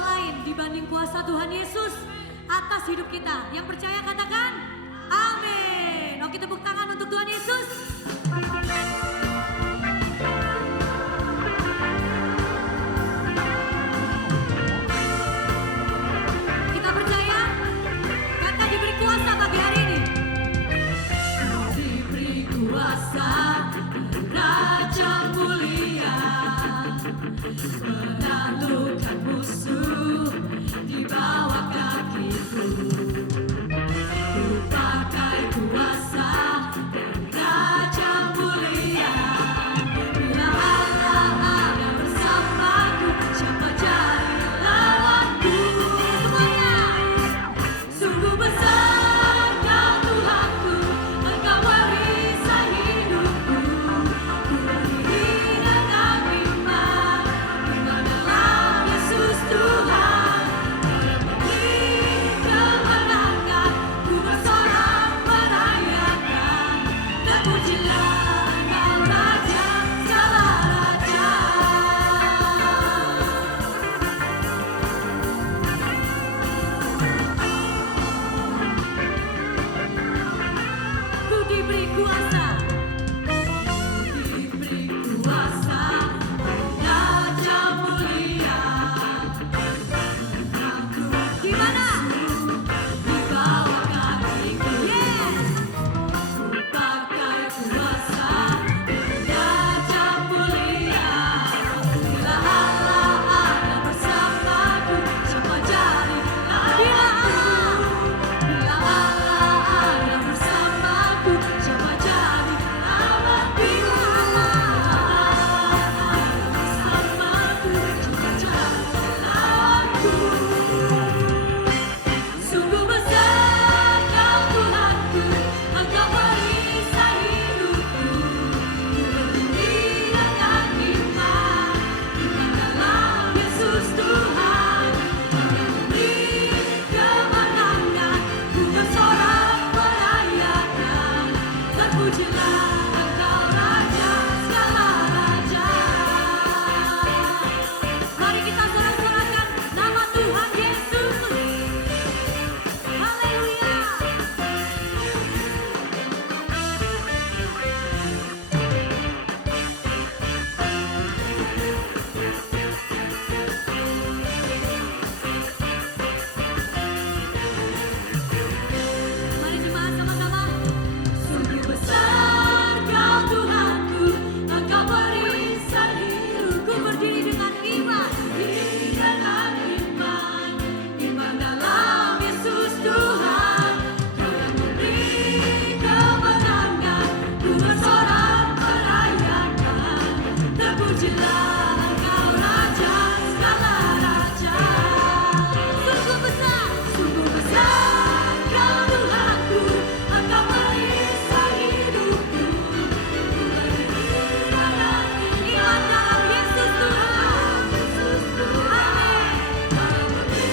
lain dibanding kuasa Tuhan Yesus atas hidup kita. Yang percaya katakan amin. Oke, tepuk tangan untuk Tuhan Yesus. Kita percaya Kakak diberi kuasa pagi hari ini. Diberi kuasa Raja mulia menaklukkan musuh di bawah kakiku. Ku pakai kuasa Raja mulia. Bila Allah ada bersamaku, siapa jadi lawanku? Semuanya. Sungguh besar Kau Tuhanku, Engkau perisai hidupku. Ku berdiri dengan iman dalam Yesus Tuhan. Kau yang memberi kemenangan, ku bersorak merayakan. Terpujilah Engkau Raja segala raja. Ku diberi kuasa, diberi kuasa Raja mulia. Aku di mana? Di bawah kakiku. Yes. Ku pakai kuasa Raja mulia. Bila Allah ada bersamaku, siapa jadi lawanku? Bila Allah ada bersamaku, siapa jadi lawanku? Bila Allah ada bersamaku, siapa jadi lawanku? Sungguh besar Kau Tuhanku, Engkau perisai hidupku. Ku berdiri dengan iman dalam Yesus Tuhan. Kau yang memberi kemenangan, ku bersorak merayakan. Terpujilah Engkau Raja segala raja. Mari kita sorak-sorakan nama Tuhan Yesus. Haleluya. Mari jemaat sama-sama. Sungguh besar Kau Tuhanku, Engkau perisai hidupku. Berdiri dengan iman, berdiri dengan iman dalam Yesus Tuhan. Kau yang memberi kemenangan, ku bersorak merayakan. Terpujilah Engkau Raja segala raja. Sungguh besar Kau Tuhanku, Engkau perisai hidupku. Ku berdiri dengan iman dalam Yesus Tuhan. Amin. Kau yang memberi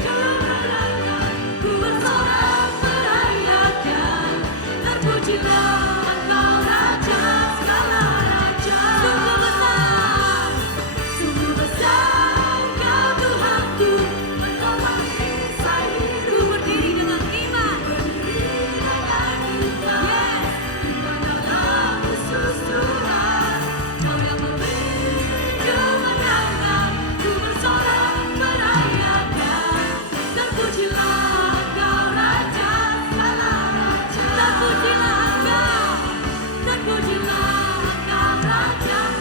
kemenangan, ku bersorak merayakan. Terpujilah Engkau Raja segala raja. Sungguh besar Kau Tuhanku, Engkau perisai hidupku. Berdiri dengan iman, yes, iman dalam Yesus Tuhan. Kau yang memberi kemenangan, ku bersorak merayakan. Terpujilah Engkau Raja segala raja. Terpujilah Engkau, terpujilah Engkau Raja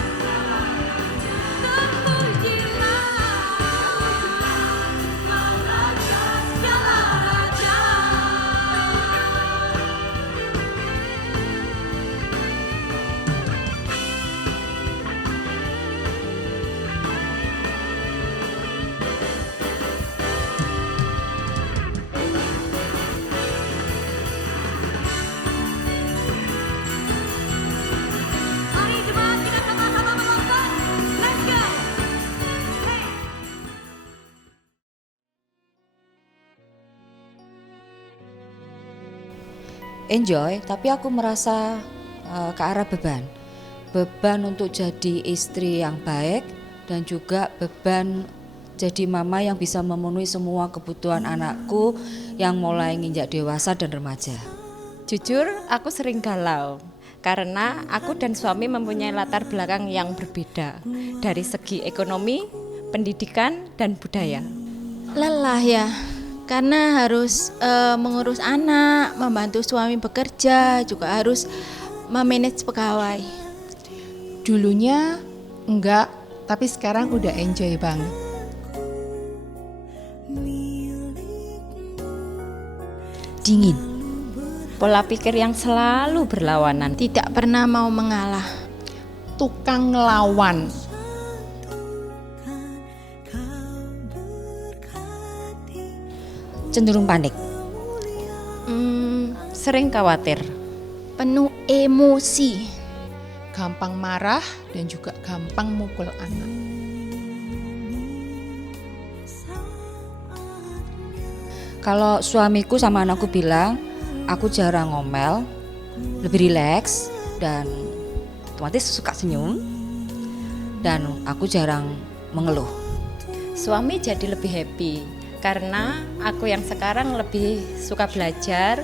segala raja. Terpujilah Engkau Raja segala raja. Mari jemaat kita sama-sama menonton. Let's go. Hey. Enjoy, tapi aku merasa ke arah beban. Beban untuk jadi istri yang baik dan juga beban jadi mama yang bisa memenuhi semua kebutuhan anakku yang mulai nginjak dewasa dan remaja. Jujur, aku sering galau karena aku dan suami mempunyai latar belakang yang berbeda dari segi ekonomi, pendidikan, dan budaya. Lelah ya, karena harus mengurus anak, membantu suami bekerja, juga harus memanage pegawai. Dulunya enggak, tapi sekarang udah enjoy banget. Dingin. Pola pikir yang selalu berlawanan. Tidak pernah mau mengalah. Tukang ngelawan. Cenderung panik. Sering khawatir. Penuh emosi. Gampang marah dan juga gampang mukul anak. Kalau suamiku sama anakku bilang, aku jarang ngomel, lebih rileks dan otomatis suka senyum, dan aku jarang mengeluh. Suami jadi lebih happy karena aku yang sekarang lebih suka belajar,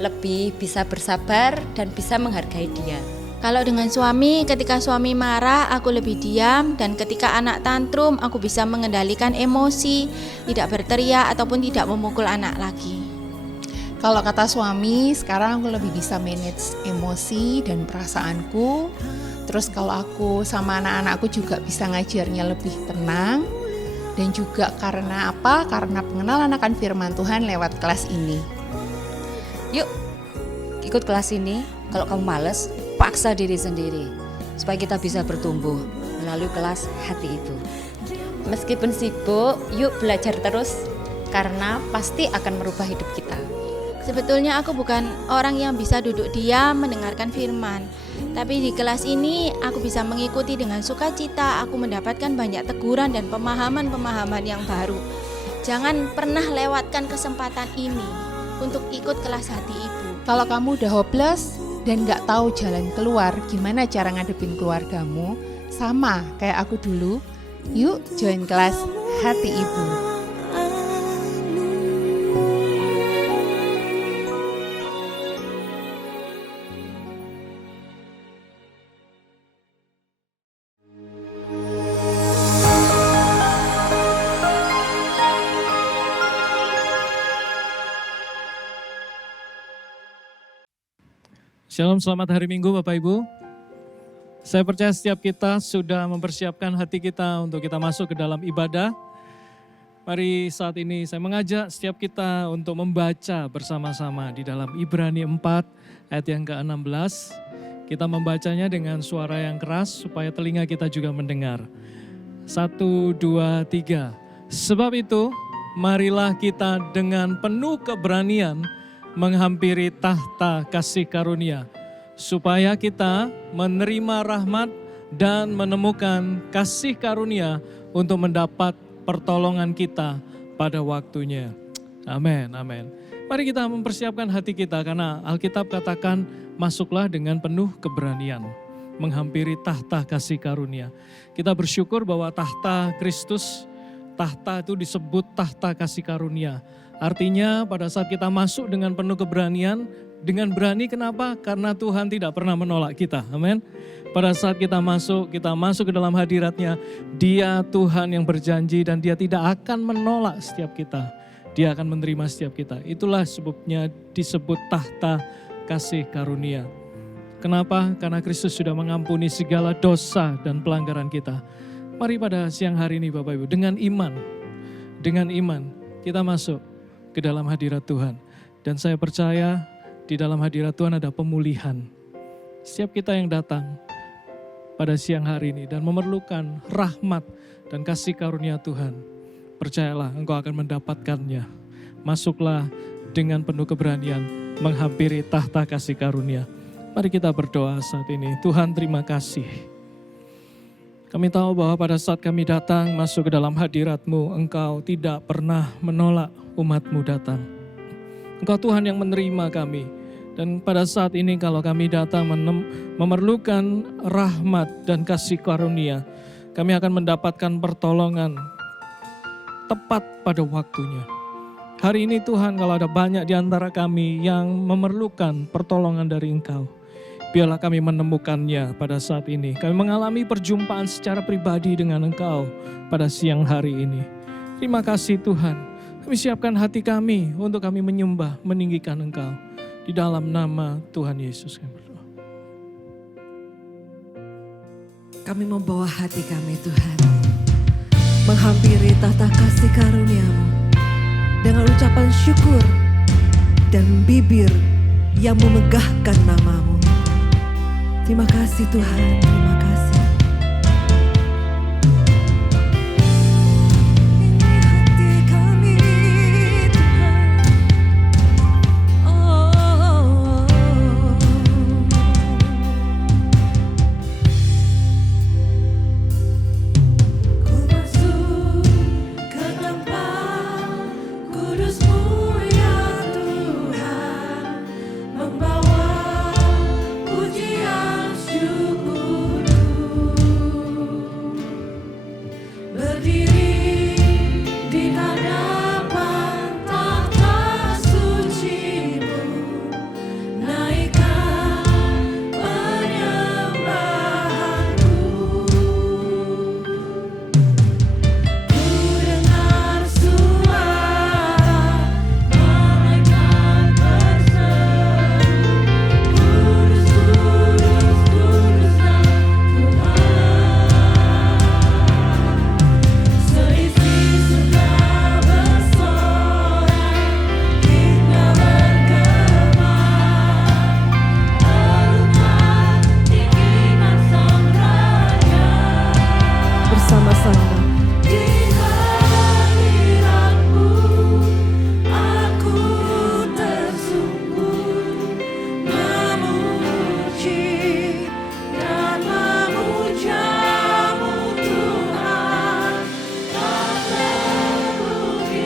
lebih bisa bersabar dan bisa menghargai dia. Kalau dengan suami, ketika suami marah, aku lebih diam, dan ketika anak tantrum, aku bisa mengendalikan emosi, tidak berteriak ataupun tidak memukul anak lagi. Kalau kata suami, sekarang aku lebih bisa manage emosi dan perasaanku. Terus kalau aku sama anak-anakku juga bisa ngajarnya lebih tenang. Dan juga karena apa? Karena pengenalan akan firman Tuhan lewat kelas ini. Yuk, ikut kelas ini. Kalau kamu males, paksa diri sendiri supaya kita bisa bertumbuh melalui kelas hati ibu. Meskipun sibuk, yuk belajar terus karena pasti akan merubah hidup kita. Sebetulnya aku bukan orang yang bisa duduk diam mendengarkan firman, tapi di kelas ini aku bisa mengikuti dengan sukacita. Aku mendapatkan banyak teguran dan pemahaman-pemahaman yang baru. Jangan pernah lewatkan kesempatan ini untuk ikut kelas hati ibu. Kalau kamu udah hopeless dan gak tahu jalan keluar, gimana cara ngadepin keluargamu, sama kayak aku dulu, yuk join kelas hati ibu. Shalom, selamat hari Minggu Bapak Ibu. Saya percaya setiap kita sudah mempersiapkan hati kita untuk kita masuk ke dalam ibadah. Mari saat ini saya mengajak setiap kita untuk membaca bersama-sama di dalam Ibrani 4 ayat yang ke-16. Kita membacanya dengan suara yang keras supaya telinga kita juga mendengar. 1, 2, 3. Sebab itu marilah kita dengan penuh keberanian menghampiri tahta kasih karunia, supaya kita menerima rahmat dan menemukan kasih karunia untuk mendapat pertolongan kita pada waktunya. Amin, amin. Mari kita mempersiapkan hati kita karena Alkitab katakan masuklah dengan penuh keberanian menghampiri tahta kasih karunia. Kita bersyukur bahwa tahta Kristus, tahta itu disebut tahta kasih karunia. Artinya pada saat kita masuk dengan penuh keberanian, dengan berani kenapa? Karena Tuhan tidak pernah menolak kita, amin. Pada saat kita masuk ke dalam hadiratnya, Dia Tuhan yang berjanji dan Dia tidak akan menolak setiap kita. Dia akan menerima setiap kita. Itulah sebabnya disebut tahta kasih karunia. Kenapa? Karena Kristus sudah mengampuni segala dosa dan pelanggaran kita. Mari pada siang hari ini Bapak Ibu, dengan iman kita masuk ke dalam hadirat Tuhan. Dan saya percaya di dalam hadirat Tuhan ada pemulihan. Setiap kita yang datang pada siang hari ini dan memerlukan rahmat dan kasih karunia Tuhan, percayalah engkau akan mendapatkannya. Masuklah dengan penuh keberanian menghampiri tahta kasih karunia. Mari kita berdoa saat ini. Tuhan, terima kasih. Kami tahu bahwa pada saat kami datang masuk ke dalam hadirat-Mu, Engkau tidak pernah menolak umat-Mu datang. Engkau Tuhan yang menerima kami. Dan pada saat ini kalau kami datang memerlukan rahmat dan kasih karunia, kami akan mendapatkan pertolongan tepat pada waktunya. Hari ini Tuhan, kalau ada banyak di antara kami yang memerlukan pertolongan dari Engkau, biarlah kami menemukannya pada saat ini. Kami mengalami perjumpaan secara pribadi dengan Engkau pada siang hari ini. Terima kasih Tuhan. Kami siapkan hati kami untuk kami menyembah, meninggikan Engkau. Di dalam nama Tuhan Yesus kami berdoa. Kami membawa hati kami Tuhan, menghampiri tahta kasih karunia-Mu dengan ucapan syukur dan bibir yang memegahkan nama-Mu. Terima kasih Tuhan, terima kasih. Ini hati kami Tuhan. Ku masuk ke tempat kudus-Mu ya Tuhan, membawa pujian syukurku, berdiri di hadapan tahta suci-Mu, naikkan penyembahanku. Ku dengar suara malaikat berseru, kudus, kudus, kuduslah Tuhan. Seisi surga bersorak, hingga bergema, alunan tinggikan Sang Raja. Bersama-sama di hadirat-Mu aku tersungkur, memuji dan memuja-Mu Tuhan. Tak terlukiskan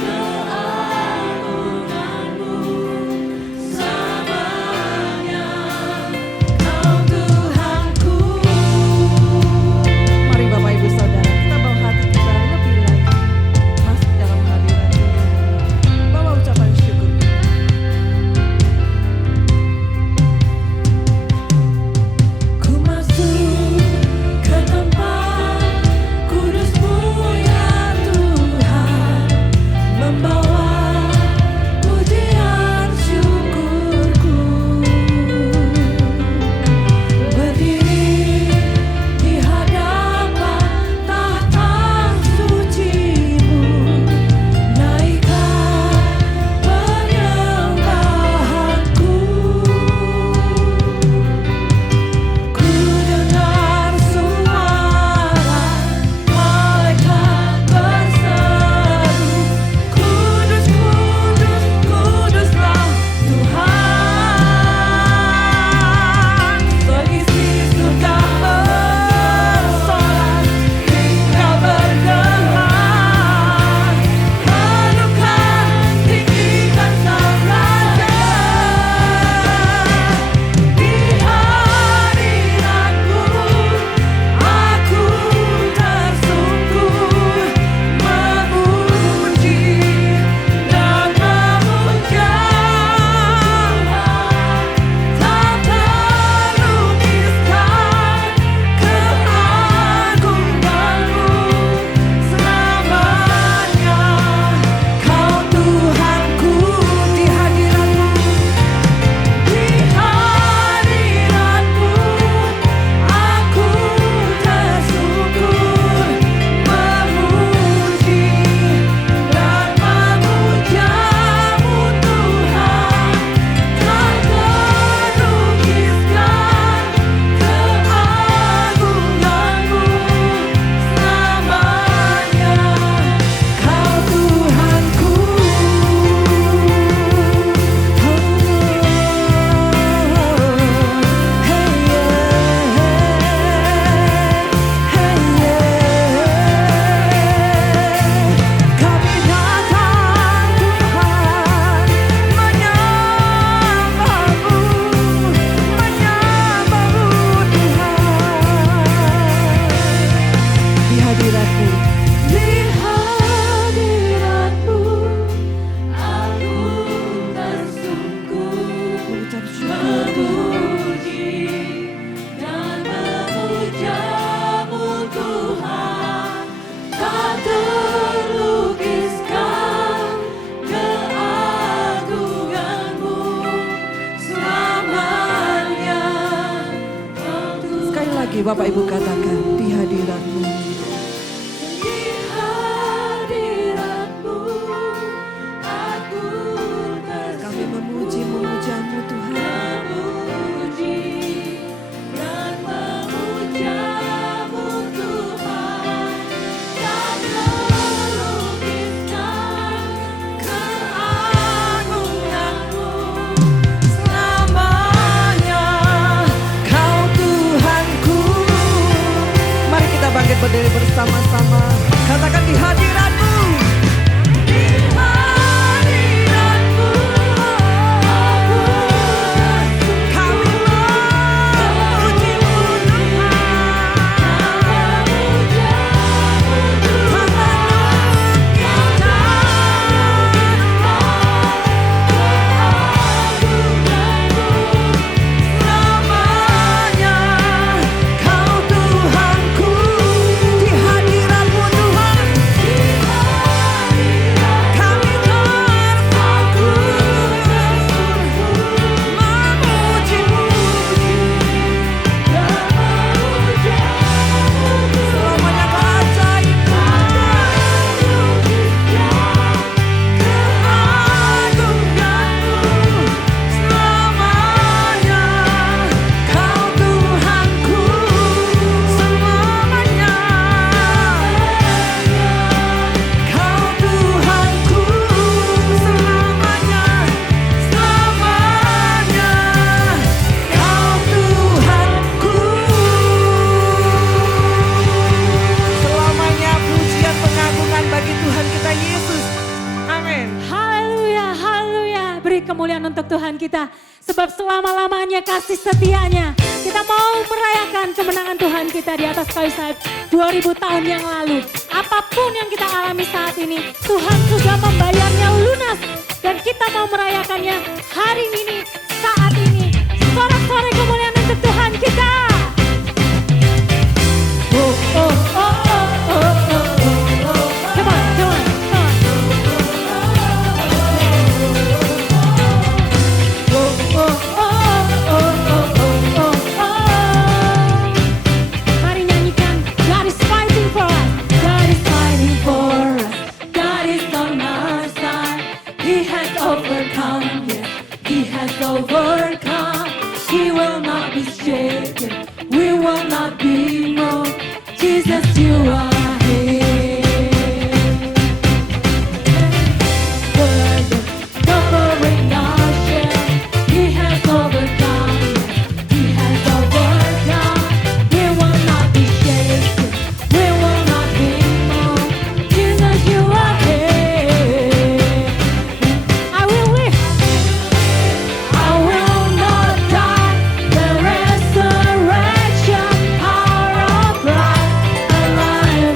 keagungan-Mu selamanya, Kau Tuhanku. Mari Bapak lagi Bapak Ibu katakan di hadirat-Mu. Di hadirat-Mu aku Kami memuji memuja-Mu Tuhan. memuji dan memuja-Mu Tuhan, dan melukiskan keagungan-Mu Selamanya Kau Tuhanku. Mari kita bangkit berdiri bersama-sama. Katakan di hadirat-Mu. di hadirat-Mu aku Kami memuji-Mu selamanya Kau Tuhanku. Di hadirat-Mu Tuhan. Kami terfokus memuji-Mu. Selamanya Kau ajaib keagungan-Mu. Selamanya Kau Tuhanku. Selamanya Kau Tuhanku. Selamanya Kau Tuhanku. Selamanya pujian pengagungan bagi Tuhan kita Yesus. Amin. Haleluya, haleluya. Beri kemuliaan untuk Tuhan kita. Sebab selama-lamanya kasih setianya. Kita mau merayakan kemenangan Tuhan kita di atas kayu salib 2000 tahun yang lalu. Apapun yang kita alami saat ini, Tuhan sudah membayarnya lunas. Dan kita mau merayakannya hari ini, saat ini. Sorak-sorai kemuliaan untuk Tuhan kita. Oh, oh, oh, oh, oh, oh, oh, oh. Come on, come on, come on. Mari nyanyikan, God is fighting for us. God is fighting for us. God is on our side. He has overcome, yes, He has overcome. He will not be shaken. We will not be moved. Jesus, you are here. Covering our shame, He has overcome. He has overcome. We will not be shaken. We will not be moved. Jesus, you are here. I will live. I will not die. The resurrection power of life alive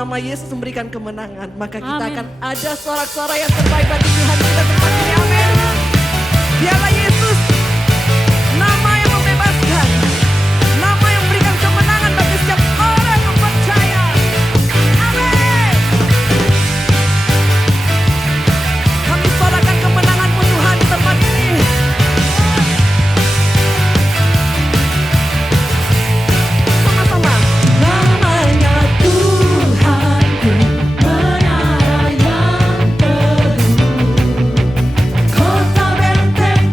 nama Yesus memberikan kemenangan, maka kita Amin. akan ada sorak-sorai yang terbaik bagi Tuhan kita tempat ini. Amin. Biarlah Yesus nama yang membebaskan, nama yang memberikan kemenangan bagi setiap orang yang percaya. Amin. Kami sorakan kemenangan-Mu Tuhan di tempat ini. Sama-sama. Namanya Tuhanku, menara yang teguh, kota benteng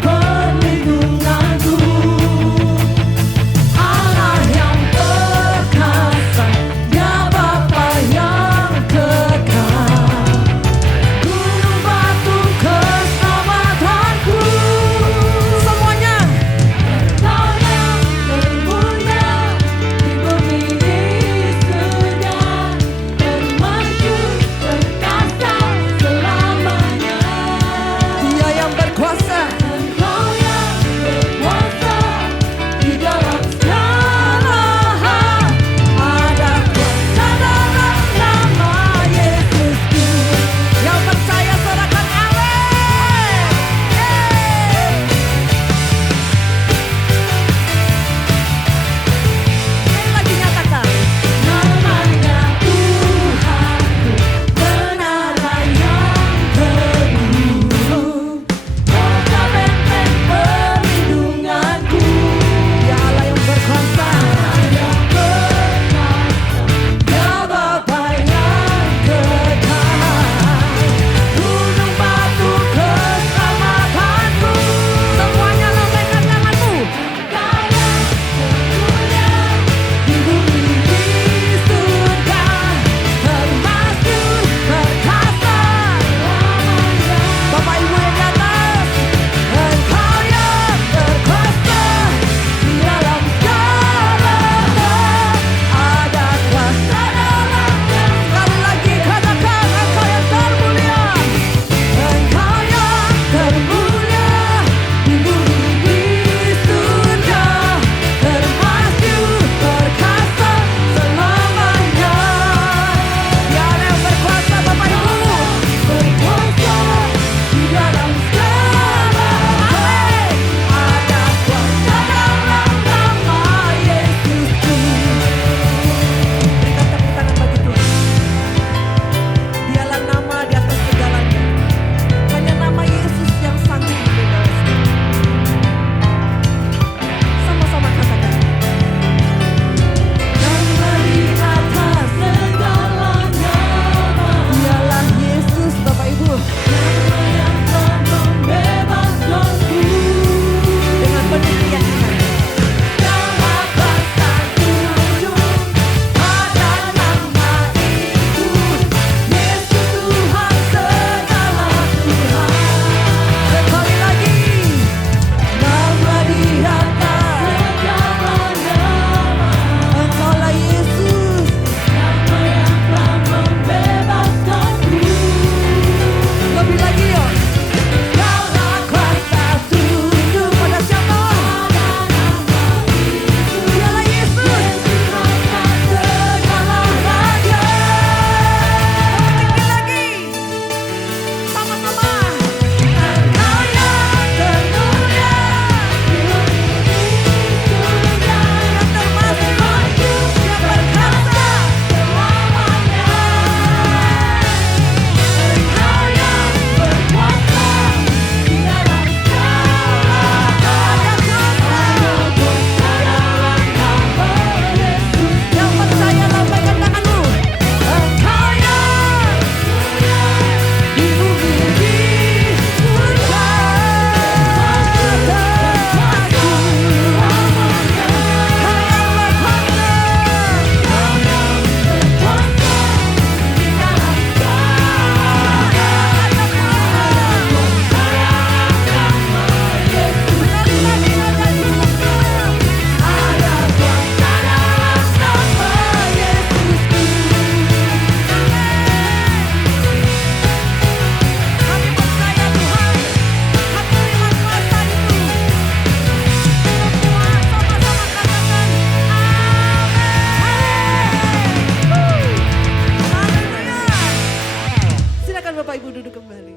Silakan Bapak Ibu duduk kembali.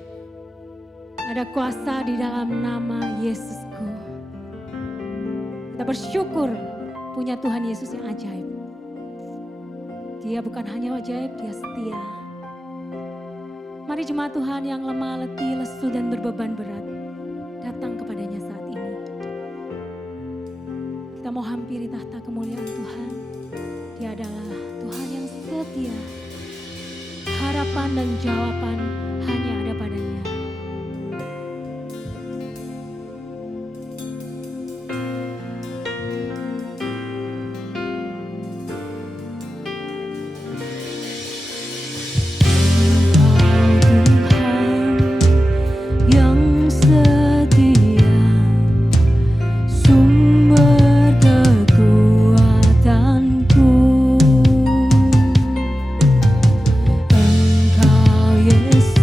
Ada kuasa di dalam nama Yesusku. Kita bersyukur punya Tuhan Yesus yang ajaib. Dia bukan hanya ajaib, dia setia. Mari jemaat Tuhan yang lemah, letih, lesu dan berbeban berat, datang kepadanya saat ini. Kita mau hampiri tahta kemuliaan Tuhan. Dia adalah Tuhan yang setia. Harapan dan jawaban hanya ada padanya. Yesus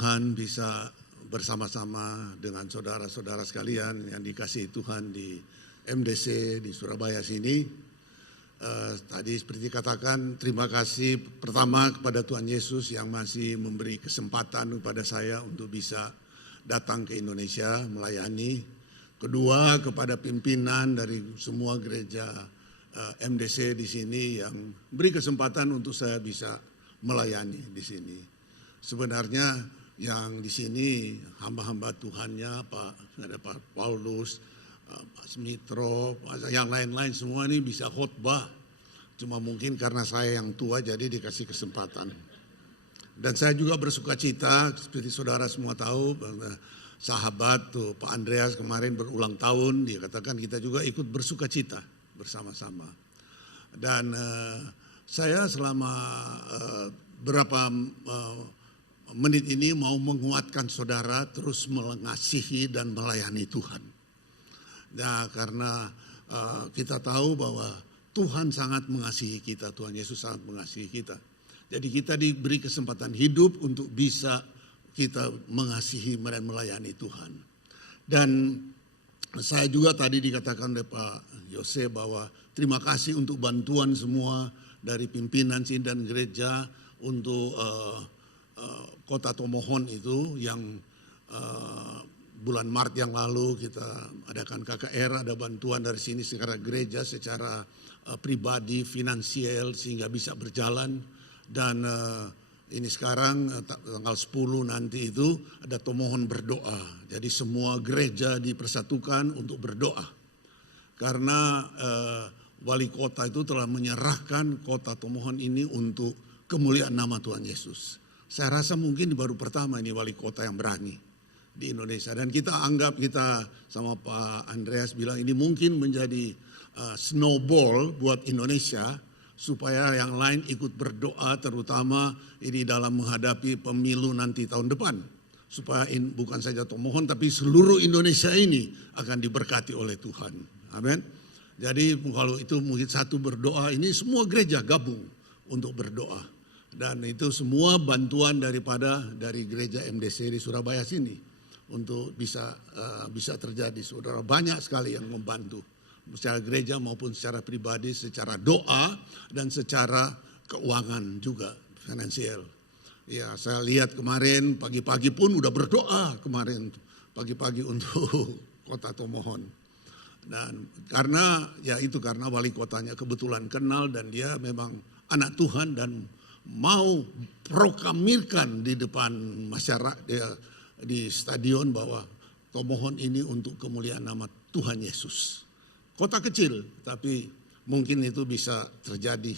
Tuhan bisa bersama-sama dengan saudara-saudara sekalian yang dikasihi Tuhan di MDC di Surabaya sini. Tadi seperti katakan, terima kasih pertama kepada Tuhan Yesus yang masih memberi kesempatan kepada saya untuk bisa datang ke Indonesia melayani. Kedua, kepada pimpinan dari semua gereja MDC di sini yang beri kesempatan untuk saya bisa melayani di sini. Sebenarnya yang di sini hamba-hamba Tuhannya, ada Pak Paulus, Pak Smitro, yang lain-lain semua ini bisa khotbah. Cuma mungkin karena saya yang tua jadi dikasih kesempatan. Dan saya juga bersuka cita, seperti saudara semua tahu, sahabat tuh Pak Andreas kemarin berulang tahun, dia katakan kita juga ikut bersuka cita bersama-sama. Dan saya selama berapa menit ini mau menguatkan saudara terus mengasihi dan melayani Tuhan. Nah, karena kita tahu bahwa Tuhan sangat mengasihi kita, Tuhan Yesus sangat mengasihi kita. Jadi kita diberi kesempatan hidup untuk bisa kita mengasihi dan melayani Tuhan. Dan saya juga tadi dikatakan oleh Pak Yose bahwa terima kasih untuk bantuan semua dari pimpinan sini dan gereja untuk Kota Tomohon itu yang bulan Maret yang lalu kita adakan KKR, ada bantuan dari sini secara gereja, secara pribadi, finansial sehingga bisa berjalan. Dan ini sekarang tanggal 10 nanti itu ada Tomohon berdoa. Jadi semua gereja dipersatukan untuk berdoa. Karena wali kota itu telah menyerahkan kota Tomohon ini untuk kemuliaan nama Tuhan Yesus. Saya rasa mungkin baru pertama ini wali kota yang berani di Indonesia. Dan kita anggap, kita sama Pak Andreas bilang ini mungkin menjadi snowball buat Indonesia supaya yang lain ikut berdoa, terutama ini dalam menghadapi pemilu nanti tahun depan. Supaya bukan saja Tomohon tapi seluruh Indonesia ini akan diberkati oleh Tuhan. Amin. Jadi kalau itu mungkin satu berdoa, ini semua gereja gabung untuk berdoa. Dan itu semua bantuan dari gereja MDC di Surabaya sini untuk bisa terjadi. Saudara, banyak sekali yang membantu secara gereja maupun secara pribadi, secara doa dan secara keuangan juga finansial. Ya, saya lihat kemarin pagi-pagi pun udah berdoa kemarin pagi-pagi untuk Kota Tomohon. Dan karena wali kotanya kebetulan kenal dan dia memang anak Tuhan dan mau proklamirkan di depan masyarakat di stadion bahwa Tomohon ini untuk kemuliaan nama Tuhan Yesus. Kota kecil tapi mungkin itu bisa terjadi.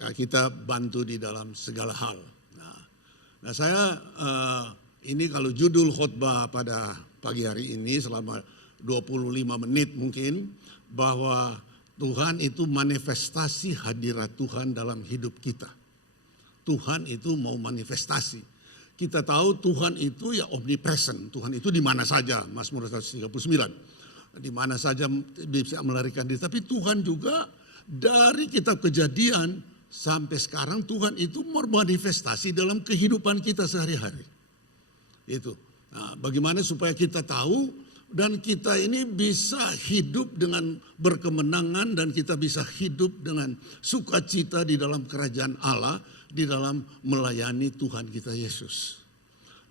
Ya, kita bantu di dalam segala hal. Nah saya ini kalau judul khotbah pada pagi hari ini selama 25 menit mungkin bahwa Tuhan itu manifestasi hadirat Tuhan dalam hidup kita. Tuhan itu mau manifestasi. Kita tahu Tuhan itu ya omnipresent. Tuhan itu di mana saja, Mazmur 139. Di mana saja bisa melarikan diri. Tapi Tuhan juga dari kitab Kejadian sampai sekarang Tuhan itu bermanifestasi dalam kehidupan kita sehari-hari. Itu. Nah, bagaimana supaya kita tahu dan kita ini bisa hidup dengan berkemenangan dan kita bisa hidup dengan sukacita di dalam kerajaan Allah, di dalam melayani Tuhan kita Yesus.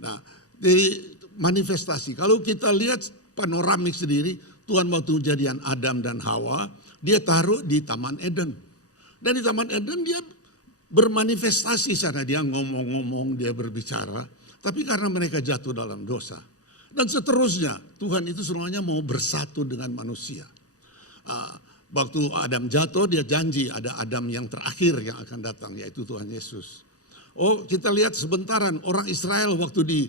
Nah, di manifestasi, kalau kita lihat panoramik sendiri, Tuhan waktu jadian Adam dan Hawa, dia taruh di Taman Eden. Dan di Taman Eden dia bermanifestasi sana, dia ngomong-ngomong, dia berbicara. Tapi karena mereka jatuh dalam dosa. Dan seterusnya, Tuhan itu semuanya mau bersatu dengan manusia. Waktu Adam jatuh, dia janji ada Adam yang terakhir yang akan datang, yaitu Tuhan Yesus. Oh, kita lihat sebentaran orang Israel waktu di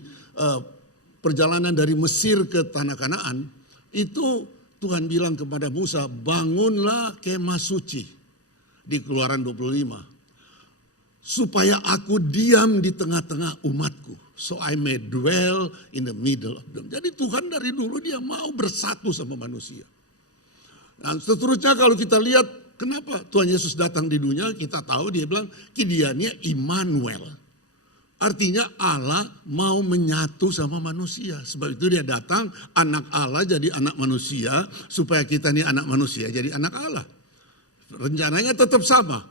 perjalanan dari Mesir ke Tanah Kanaan, itu Tuhan bilang kepada Musa, bangunlah kemah suci di Keluaran 25. Supaya aku diam di tengah-tengah umatku. So I may dwell in the middle of them. Jadi Tuhan dari dulu dia mau bersatu sama manusia. Dan seterusnya kalau kita lihat kenapa Tuhan Yesus datang di dunia, kita tahu dia bilang dia Immanuel. Artinya Allah mau menyatu sama manusia. Sebab itu dia datang, anak Allah jadi anak manusia, supaya kita ini anak manusia jadi anak Allah. Rencananya tetap sama.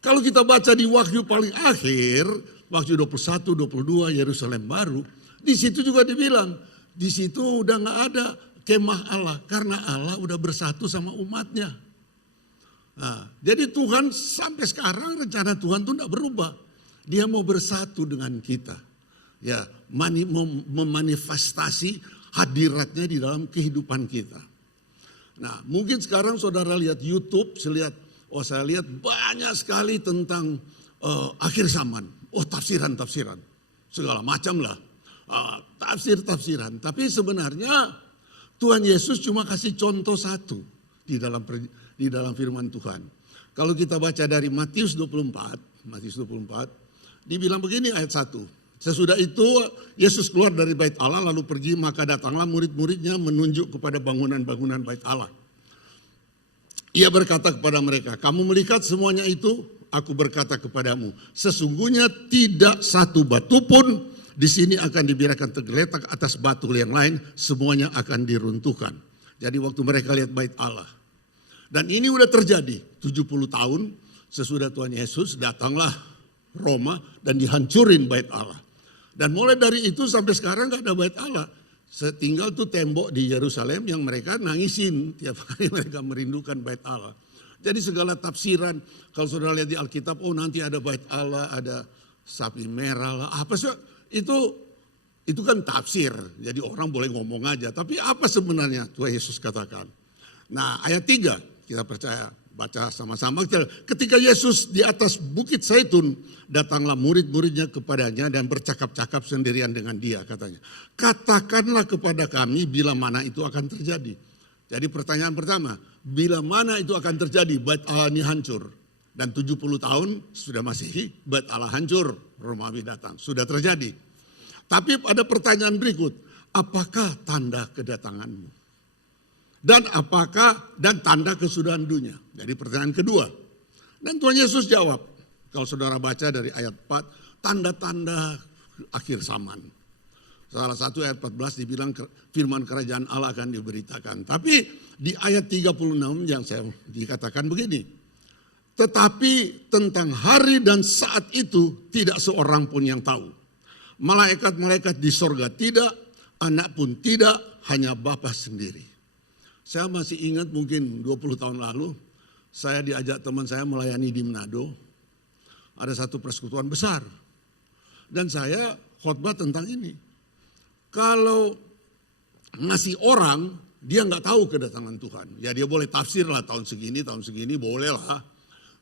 Kalau kita baca di Wahyu paling akhir, Wahyu 21, 22, Yerusalem baru, di situ juga dibilang, di situ udah gak ada kemah Allah, karena Allah udah bersatu sama umatnya. Nah, jadi Tuhan sampai sekarang rencana Tuhan itu tidak berubah. Dia mau bersatu dengan kita, ya, memanifestasi hadiratnya di dalam kehidupan kita. Nah, mungkin sekarang saudara lihat YouTube, saya lihat banyak sekali tentang akhir zaman. Oh, tafsiran-tafsiran, segala macam lah, tafsir-tafsiran. Tapi sebenarnya Tuhan Yesus cuma kasih contoh satu di dalam firman Tuhan. Kalau kita baca dari Matius 24, dibilang begini ayat 1. Sesudah itu Yesus keluar dari bait Allah lalu pergi, maka datanglah murid-muridnya menunjuk kepada bangunan-bangunan bait Allah. Ia berkata kepada mereka, kamu melihat semuanya itu? Aku berkata kepadamu, sesungguhnya tidak satu batu pun di sini akan dibiarkan tergeletak atas batu yang lain, semuanya akan diruntuhkan. Jadi waktu mereka lihat bait Allah. Dan ini udah terjadi 70 tahun sesudah Tuhan Yesus, datanglah Roma dan dihancurin bait Allah. Dan mulai dari itu sampai sekarang gak ada bait Allah. Setinggal tuh tembok di Yerusalem yang mereka nangisin tiap kali mereka merindukan bait Allah. Jadi segala tafsiran, kalau saudara lihat di Alkitab, oh nanti ada bait Allah, ada sapi merah lah, apa sih? Itu kan tafsir, jadi orang boleh ngomong aja. Tapi apa sebenarnya Tuhan Yesus katakan? Nah ayat 3 kita percaya. Baca sama-sama. Ketika Yesus di atas bukit Zaitun, datanglah murid-muridnya kepadanya dan bercakap-cakap sendirian dengan dia, katanya. Katakanlah kepada kami bila mana itu akan terjadi. Jadi pertanyaan pertama, bila mana itu akan terjadi bait Allah ini hancur. Dan 70 tahun sudah Masehi, bait Allah hancur, Romawi datang. Sudah terjadi. Tapi ada pertanyaan berikut, apakah tanda kedatanganmu? Dan tanda kesudahan dunia. Jadi pertanyaan kedua. Dan Tuhan Yesus jawab. Kalau saudara baca dari ayat 4. Tanda-tanda akhir zaman. Salah satu ayat 14 dibilang firman kerajaan Allah akan diberitakan. Tapi di ayat 36 yang saya dikatakan begini. Tetapi tentang hari dan saat itu tidak seorang pun yang tahu. Malaikat-malaikat di sorga tidak. Anak pun tidak. Hanya Bapa sendiri. Saya masih ingat mungkin 20 tahun lalu, saya diajak teman saya melayani di Manado. Ada satu persekutuan besar. Dan saya khotbah tentang ini. Kalau ngasih orang, dia nggak tahu kedatangan Tuhan. Ya dia boleh tafsir lah tahun segini, boleh lah.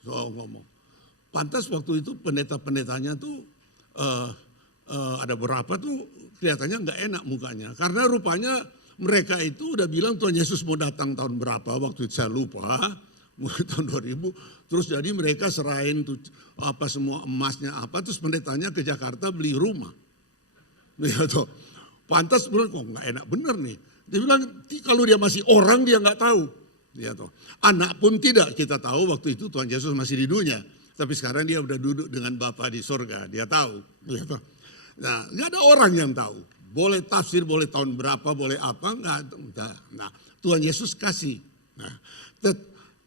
So, ngomong. Pantas waktu itu pendeta-pendetanya tuh ada berapa tuh kelihatannya nggak enak mukanya. Karena rupanya mereka itu udah bilang Tuhan Yesus mau datang tahun berapa, waktu itu saya lupa, tahun 2000. Terus jadi mereka serahin tuh apa semua emasnya apa, terus pendetanya ke Jakarta beli rumah. Ya, toh. Pantas bilang kok nggak enak bener nih. Dia bilang kalau dia masih orang dia nggak tahu. Ya, toh. Anak pun tidak, kita tahu waktu itu Tuhan Yesus masih di dunia. Tapi sekarang dia udah duduk dengan Bapa di sorga, dia tahu. Ya, toh. Nah nggak ada orang yang tahu. Boleh tafsir, boleh tahun berapa, boleh apa, enggak. Nah, Tuhan Yesus kasih. Nah,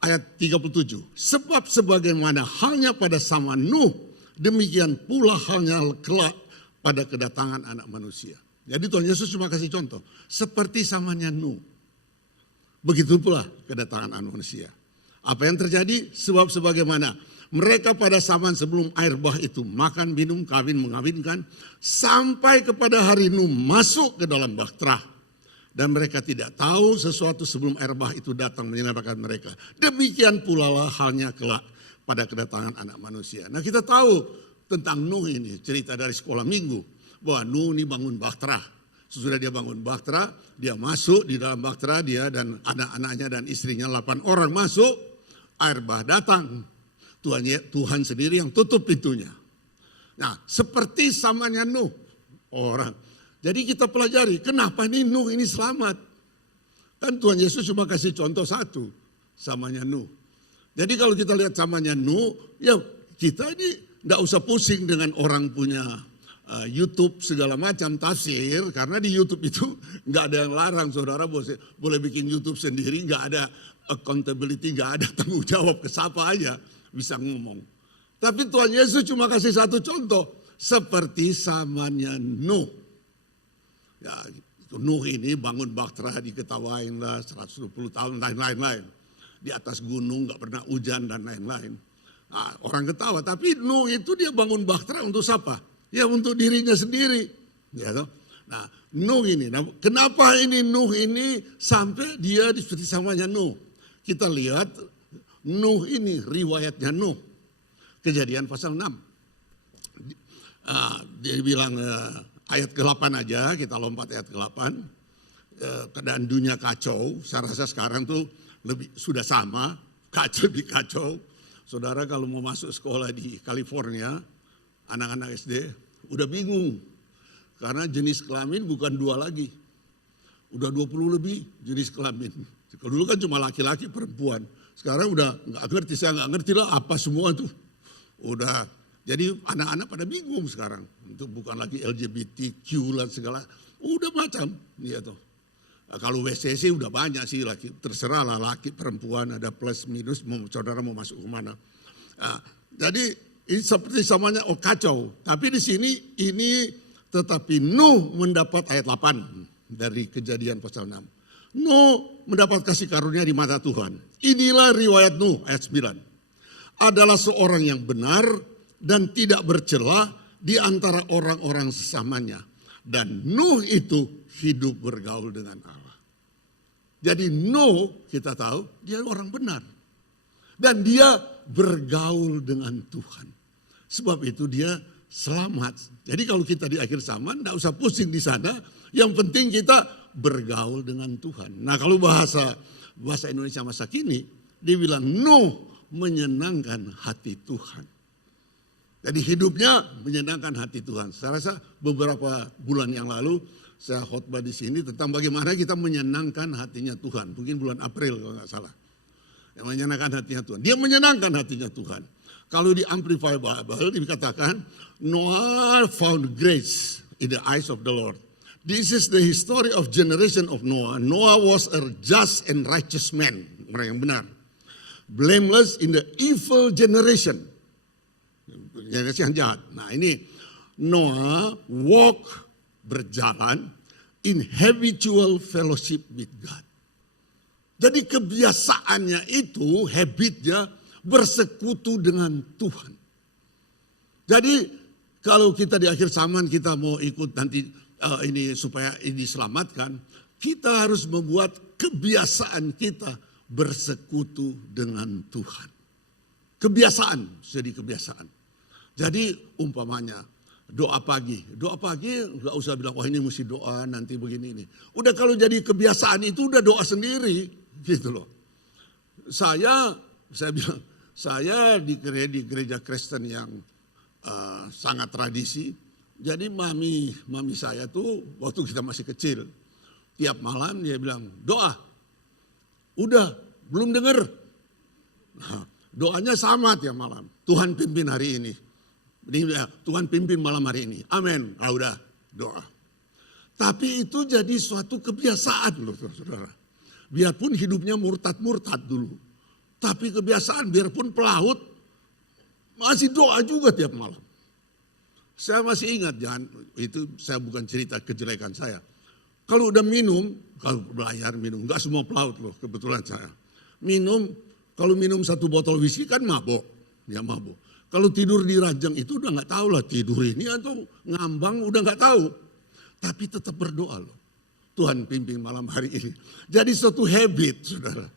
ayat 37. Sebab sebagaimana halnya pada zaman Nuh, demikian pula halnya kelak pada kedatangan anak manusia. Jadi Tuhan Yesus cuma kasih contoh. Seperti zamannya Nuh. Begitu pula kedatangan anak manusia. Apa yang terjadi? Sebab sebagaimana mereka pada zaman sebelum air bah itu makan, minum, kawin, mengawinkan. Sampai kepada hari Nuh masuk ke dalam bahtera. Dan mereka tidak tahu sesuatu sebelum air bah itu datang menyelamatkan mereka. Demikian pula lah halnya kelak pada kedatangan anak manusia. Nah kita tahu tentang Nuh ini, cerita dari sekolah minggu. Bahwa Nuh ini bangun bahtera. Sesudah dia bangun bahtera, dia masuk di dalam bahtera, dia dan anak-anaknya dan istrinya 8 orang masuk. Air bah datang. Tuhan sendiri yang tutup pintunya. Nah seperti samanya Nuh orang. Jadi kita pelajari kenapa nih Nuh ini selamat. Kan Tuhan Yesus cuma kasih contoh satu. Samanya Nuh. Jadi kalau kita lihat samanya Nuh. Ya kita ini gak usah pusing dengan orang punya YouTube segala macam tafsir, karena di YouTube itu nggak ada yang larang saudara boleh bikin YouTube sendiri, nggak ada accountability, nggak ada tanggung jawab, ke siapa aja bisa ngomong. Tapi Tuhan Yesus cuma kasih satu contoh, seperti zamannya Nuh. Ya, itu Nuh ini bangun bahtera, diketawain lah 120 tahun, lain-lain. Di atas gunung nggak pernah hujan dan lain-lain. Nah, orang ketawa, tapi Nuh itu dia bangun bahtera untuk siapa? Ya untuk dirinya sendiri. Ya, toh? Nah, Nuh ini, kenapa ini Nuh ini sampai dia seperti samanya Nuh? Kita lihat Nuh ini, riwayatnya Nuh. Kejadian pasal 6. Dia bilang ayat ke-8 aja, kita lompat ayat ke-8. Keadaan dunia kacau, saya rasa sekarang tuh sudah sama, lebih kacau. Saudara kalau mau masuk sekolah di California, anak-anak SD udah bingung. Karena jenis kelamin bukan 2 lagi. Udah 20 lebih jenis kelamin. Kalau dulu kan cuma laki-laki perempuan. Sekarang udah nggak ngerti, saya nggak ngerti lah apa semua tuh. Udah, jadi anak-anak pada bingung sekarang. Itu bukan lagi LGBTQ lah segala, udah macam. Ya tuh. Kalau WCC udah banyak sih, laki, terserah lah laki perempuan, ada plus minus, saudara mau masuk kemana. Nah, jadi ini seperti samanya kacau. Tapi di sini ini tetapi Nuh mendapat ayat 8 dari Kejadian pasal 6. Nuh mendapat kasih karunia di mata Tuhan. Inilah riwayat Nuh ayat 9. Adalah seorang yang benar dan tidak bercela di antara orang-orang sesamanya. Dan Nuh itu hidup bergaul dengan Allah. Jadi Nuh kita tahu dia orang benar. Dan dia bergaul dengan Tuhan. Sebab itu dia selamat. Jadi kalau kita di akhir zaman tidak usah pusing di sana. Yang penting kita bergaul dengan Tuhan. Nah kalau bahasa Indonesia masa kini, dia bilang Nuh menyenangkan hati Tuhan. Jadi hidupnya menyenangkan hati Tuhan. Saya rasa beberapa bulan yang lalu saya khotbah di sini tentang bagaimana kita menyenangkan hatinya Tuhan. Mungkin bulan April kalau nggak salah. Yang menyenangkan hatinya Tuhan. Dia menyenangkan hatinya Tuhan. Kalau di Amplified Bible dikatakan Noah found grace in the eyes of the Lord. This is the history of generation of Noah. Noah was a just and righteous man. Orang yang benar. Blameless in the evil generation. Generasi yang jahat. Nah ini Noah berjalan in habitual fellowship with God. Jadi kebiasaannya itu, habitnya bersekutu dengan Tuhan. Jadi kalau kita di akhir zaman kita mau ikut nanti ini supaya ini diselamatkan, kita harus membuat kebiasaan kita bersekutu dengan Tuhan. Kebiasaan, jadi kebiasaan. Jadi umpamanya doa pagi nggak usah bilang wah ini mesti doa nanti begini ini. Udah kalau jadi kebiasaan itu udah doa sendiri gitu loh. Saya bilang saya di gereja Kristen yang sangat tradisi. Jadi mami saya tuh waktu kita masih kecil tiap malam dia bilang doa. Udah belum dengar. Nah, doanya sama tiap malam. Tuhan pimpin hari ini. Tuhan pimpin malam hari ini. Amin. Ah, udah doa. Tapi itu jadi suatu kebiasaan loh saudara. Biarpun hidupnya murtad dulu. Tapi kebiasaan biarpun pelaut masih doa juga tiap malam. Saya masih ingat, itu saya bukan cerita kejelekan saya. Kalau udah minum, kalau belayar minum, enggak semua pelaut loh kebetulan saya. Kalau minum 1 botol whisky kan mabok. Ya mabok. Kalau tidur di ranjang itu udah nggak tahu lah tidur ini atau ngambang udah nggak tahu. Tapi tetap berdoa loh. Tuhan pimpin malam hari ini. Jadi suatu habit saudara.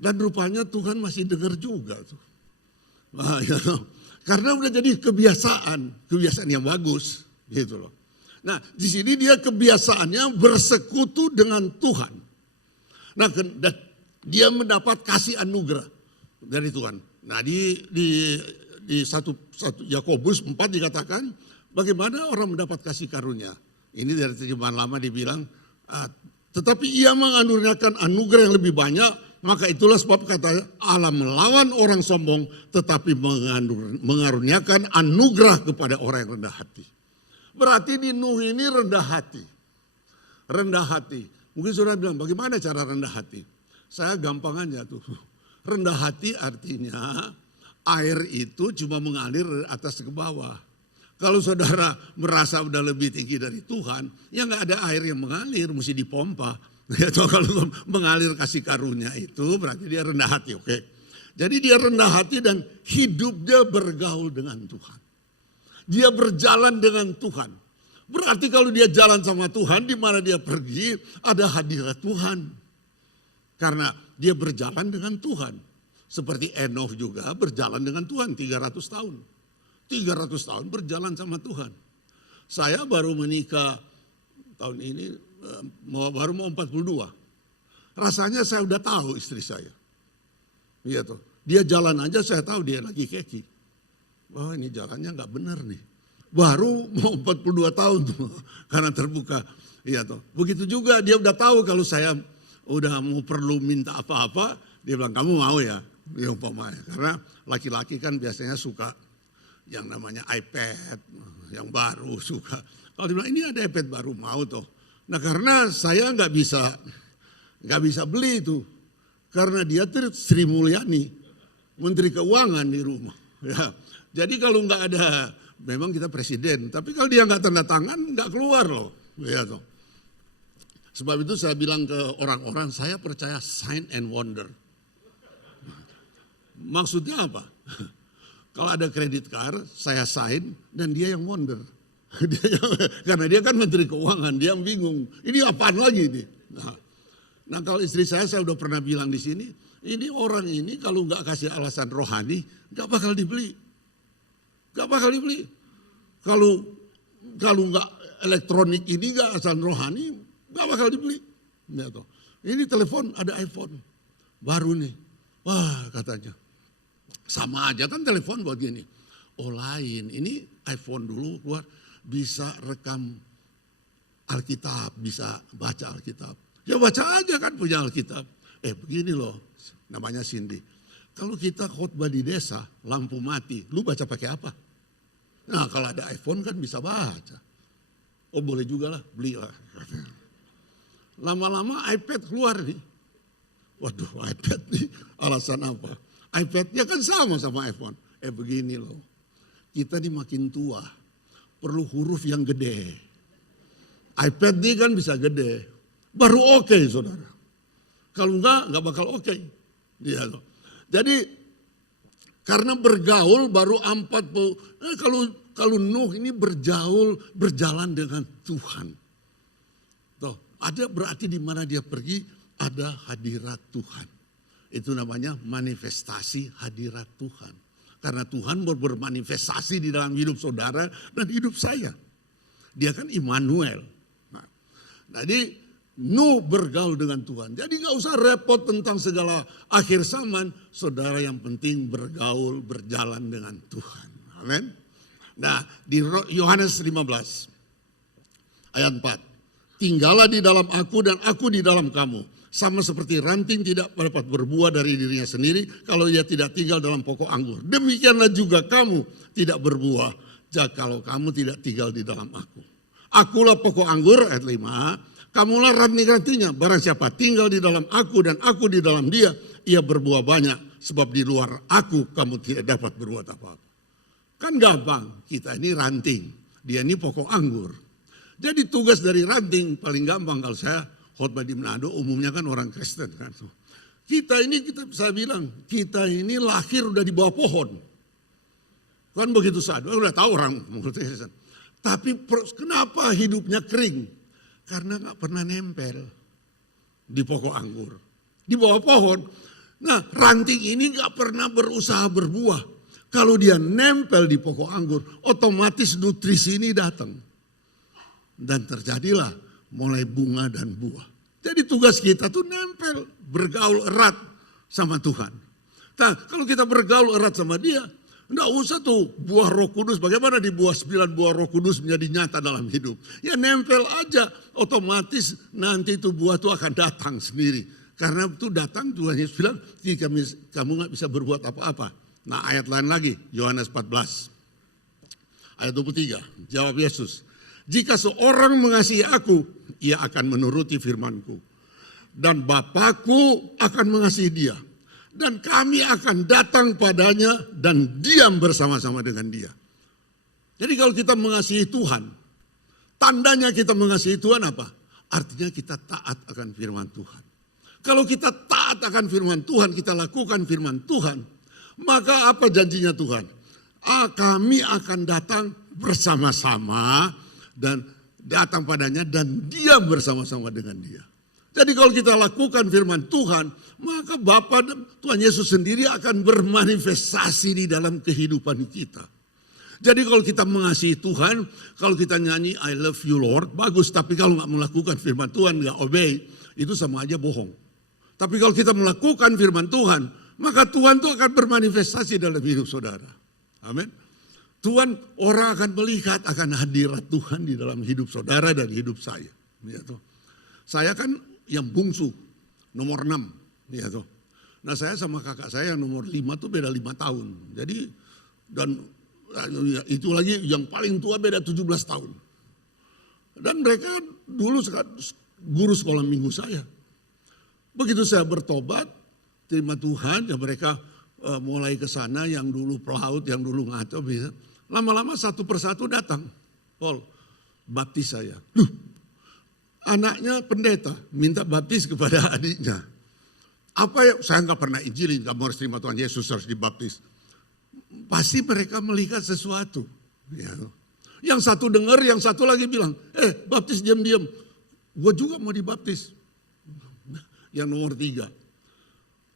Dan rupanya Tuhan masih dengar juga tuh. Nah, ya, karena udah jadi kebiasaan yang bagus gitu loh. Nah di sini dia kebiasaannya bersekutu dengan Tuhan. Nah dia mendapat kasih anugerah dari Tuhan. Nah di 1 Yakobus 4 dikatakan bagaimana orang mendapat kasih karunia. Ini dari terjemahan lama dibilang tetapi ia mengaruniakan anugerah yang lebih banyak, maka itulah sebab kata Allah melawan orang sombong tetapi mengaruniakan anugerah kepada orang yang rendah hati. Berarti di Nuh ini rendah hati. Rendah hati. Mungkin saudara bilang, bagaimana cara rendah hati? Saya gampangannya tuh. Rendah hati artinya air itu cuma mengalir dari atas ke bawah. Kalau saudara merasa udah lebih tinggi dari Tuhan, ya nggak ada air yang mengalir, mesti dipompa. Ya, kalau mengalir kasih karunia itu berarti dia rendah hati, oke? Jadi dia rendah hati dan hidup dia bergaul dengan Tuhan. Dia berjalan dengan Tuhan. Berarti kalau dia jalan sama Tuhan, di mana dia pergi ada hadirat Tuhan. Karena dia berjalan dengan Tuhan. Seperti Enoch juga berjalan dengan Tuhan 300 tahun. 300 tahun berjalan sama Tuhan. Saya baru menikah tahun ini, baru mau 42. Rasanya saya udah tahu istri saya. Iya tuh. Dia jalan aja saya tahu dia lagi keki. Wah ini jalannya nggak benar nih. Baru mau 42 tahun tuh karena terbuka. Iya tuh. Begitu juga dia udah tahu kalau saya udah mau perlu minta apa-apa, dia bilang kamu mau ya, ya umpamanya. Karena laki-laki kan biasanya suka yang namanya iPad yang baru suka. Kalau dia bilang ini ada iPad baru mau tuh. Nah karena saya nggak bisa beli itu karena dia Sri Mulyani, Menteri Keuangan di rumah. Ya. Jadi kalau nggak ada, memang kita presiden, tapi kalau dia nggak tanda tangan nggak keluar loh. Ya toh. Sebab itu saya bilang ke orang-orang, saya percaya sign and wonder. Maksudnya apa? Kalau ada kredit card, saya sign dan dia yang wonder. Karena dia kan Menteri Keuangan, dia bingung. Ini apaan lagi ini? Nah kalau istri saya udah pernah bilang di sini, ini orang ini kalau nggak kasih alasan rohani, nggak bakal dibeli. Nggak bakal dibeli. Kalau nggak elektronik ini nggak alasan rohani, nggak bakal dibeli. Ini telepon ada iPhone baru nih. Wah katanya. Sama aja kan telepon buat gini. Oh lain, ini iPhone dulu keluar bisa rekam Alkitab, bisa baca Alkitab. Ya baca aja kan punya Alkitab. Begini loh, namanya Cindy. Kalau kita khotbah di desa, lampu mati, lu baca pakai apa? Nah kalau ada iPhone kan bisa baca. Oh boleh juga lah, belilah. Lama-lama iPad keluar nih. Waduh iPad nih alasan apa? iPad-nya kan sama iPhone. Begini loh, kita ini makin tua, perlu huruf yang gede. iPad ini kan bisa gede, baru oke saudara. Kalau enggak bakal oke. Ya, jadi karena bergaul baru 40, kalau Nuh ini berjalan dengan Tuhan. Tuh, ada berarti di mana dia pergi ada hadirat Tuhan. Itu namanya manifestasi hadirat Tuhan. Karena Tuhan bermanifestasi di dalam hidup saudara dan hidup saya. Dia kan Immanuel. Nah, jadi Nuh bergaul dengan Tuhan. Jadi gak usah repot tentang segala akhir zaman. Saudara yang penting bergaul, berjalan dengan Tuhan. Amin. Nah di Yohanes 15 ayat 4. Tinggallah di dalam aku dan aku di dalam kamu. Sama seperti ranting tidak dapat berbuah dari dirinya sendiri kalau ia tidak tinggal dalam pokok anggur. Demikianlah juga kamu tidak berbuah kalau kamu tidak tinggal di dalam aku. Akulah pokok anggur, ayat 5. Kamulah ranting-rantingnya. Barang siapa tinggal di dalam aku dan aku di dalam dia, ia berbuah banyak. Sebab di luar aku kamu tidak dapat berbuat apa-apa. Kan gampang, kita ini ranting, dia ini pokok anggur. Jadi tugas dari ranting paling gampang kalau saya khotbah di Manado umumnya kan orang Kristen kan. Saya bilang, kita ini lahir udah di bawah pohon. Kan begitu saja, udah tahu orang Kristen. Tapi kenapa hidupnya kering? Karena gak pernah nempel di pokok anggur. Di bawah pohon. Nah ranting ini gak pernah berusaha berbuah. Kalau dia nempel di pokok anggur, otomatis nutrisi ini datang. Dan terjadilah mulai bunga dan buah. Jadi tugas kita tuh nempel, bergaul erat sama Tuhan. Nah kalau kita bergaul erat sama dia, enggak usah tuh buah Roh Kudus. Bagaimana di 9 buah Roh Kudus menjadi nyata dalam hidup. Ya nempel aja, otomatis nanti itu buah itu akan datang sendiri. Karena itu datang Tuhan Yesus bilang, kamu gak bisa berbuat apa-apa. Nah ayat lain lagi, Yohanes 14. Ayat 23, jawab Yesus. Jika seorang mengasihi aku, ia akan menuruti firman-Ku. Dan Bapakku akan mengasihi dia. Dan kami akan datang padanya dan diam bersama-sama dengan dia. Jadi kalau kita mengasihi Tuhan, tandanya kita mengasihi Tuhan apa? Artinya kita taat akan firman Tuhan. Kalau kita taat akan firman Tuhan, kita lakukan firman Tuhan, maka apa janjinya Tuhan? Kami akan datang bersama-sama dan datang padanya dan diam bersama-sama dengan dia. Jadi kalau kita lakukan firman Tuhan, maka Bapa dan Tuhan Yesus sendiri akan bermanifestasi di dalam kehidupan kita. Jadi kalau kita mengasihi Tuhan, kalau kita nyanyi I love you Lord, bagus. Tapi kalau nggak melakukan firman Tuhan, nggak obey, itu sama aja bohong. Tapi kalau kita melakukan firman Tuhan, maka Tuhan itu akan bermanifestasi dalam hidup saudara. Amin. Tuhan, orang akan melihat akan hadirat Tuhan di dalam hidup saudara dan hidup saya. Ya, toh. Saya kan yang bungsu, nomor 6. Ya, toh. Nah saya sama kakak saya yang nomor 5 tuh beda 5 tahun. Jadi, dan itu lagi yang paling tua beda 17 tahun. Dan mereka dulu guru sekolah minggu saya. Begitu saya bertobat, terima Tuhan, ya mereka mulai ke sana yang dulu pelaut, yang dulu ngaco. Lama-lama satu persatu datang. Paul, baptis saya. Anaknya pendeta, minta baptis kepada adiknya. Apa ya, saya nggak pernah injilin, kamu harus terima Tuhan Yesus, harus dibaptis. Pasti mereka melihat sesuatu. Ya. Yang satu dengar, yang satu lagi bilang, baptis diam-diam. Gue juga mau dibaptis. Yang nomor 3.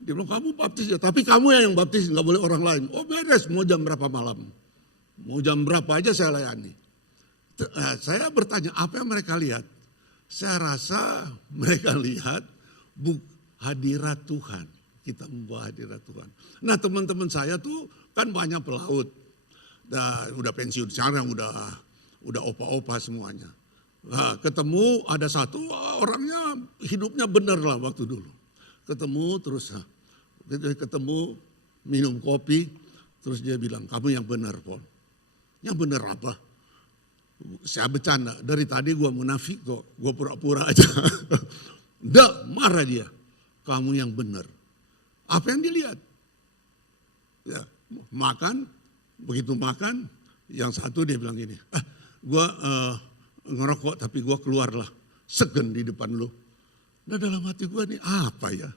Dia bilang, kamu baptis ya, tapi kamu yang baptis, gak boleh orang lain. Oh beres, mau jam berapa malam. Mau jam berapa aja saya layani. Saya bertanya, apa yang mereka lihat? Saya rasa mereka lihat hadirat Tuhan. Kita membawa hadirat Tuhan. Nah teman-teman saya tuh kan banyak pelaut. Udah pensiun sekarang, udah opa-opa semuanya. Nah, ketemu ada satu orangnya hidupnya benar lah waktu dulu. Ketemu terus minum kopi. Terus dia bilang, kamu yang benar Paul. Yang benar apa? Saya bercanda, dari tadi gue munafik kok. Gue pura-pura aja. Nggak, marah dia. Kamu yang benar. Apa yang dilihat? Ya, makan, begitu makan, yang satu dia bilang gini, gue ngerokok tapi gue keluarlah, segen di depan lu. Nah dalam hati gue nih apa ya?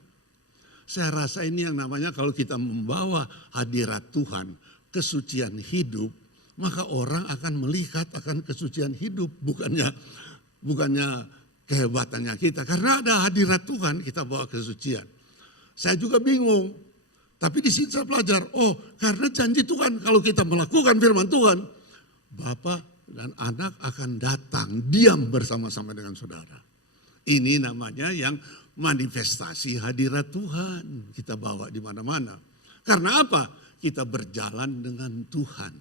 Saya rasa ini yang namanya kalau kita membawa hadirat Tuhan, kesucian hidup, maka orang akan melihat akan kesucian hidup, bukannya kehebatannya kita. Karena ada hadirat Tuhan kita bawa kesucian. Saya juga bingung. Tapi di sini saya belajar, karena janji Tuhan kalau kita melakukan firman Tuhan, Bapa dan anak akan datang diam bersama-sama dengan saudara. Ini namanya yang manifestasi hadirat Tuhan kita bawa di mana-mana. Karena apa? Kita berjalan dengan Tuhan.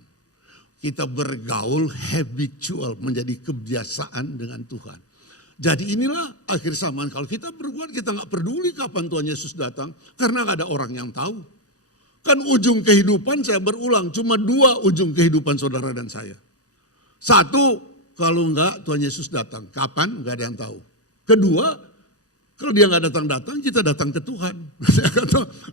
Kita bergaul habitual, menjadi kebiasaan dengan Tuhan. Jadi inilah akhir zaman, kalau kita berbuat kita gak peduli kapan Tuhan Yesus datang. Karena gak ada orang yang tahu. Kan ujung kehidupan saya berulang, cuma 2 ujung kehidupan saudara dan saya. 1, kalau enggak Tuhan Yesus datang, kapan gak ada yang tahu. 2, kalau dia gak datang-datang, kita datang ke Tuhan.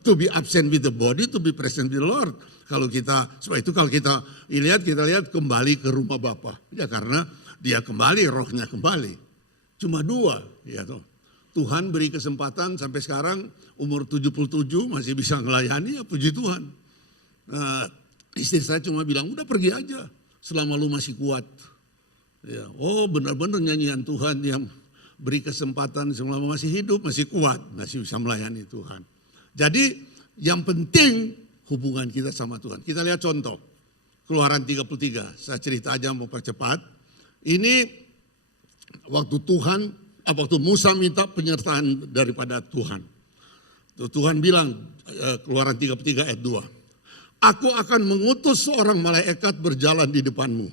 To be absent with the body, to be present with the Lord. Sebab itu kalau kita lihat kembali ke rumah Bapa. Ya karena dia kembali, rohnya kembali. Cuma 2, ya toh. Tuhan beri kesempatan sampai sekarang umur 77 masih bisa melayani, ya puji Tuhan. Istri saya cuma bilang, udah pergi aja selama lu masih kuat. Ya, benar-benar nyanyian Tuhan yang beri kesempatan selama masih hidup, masih kuat, masih bisa melayani Tuhan. Jadi yang penting hubungan kita sama Tuhan. Kita lihat contoh, Keluaran 33, saya cerita aja mau percepat. Ini waktu Musa minta penyertaan daripada Tuhan. Tuhan bilang, Keluaran 33 ayat 2. Aku akan mengutus seorang malaikat berjalan di depanmu.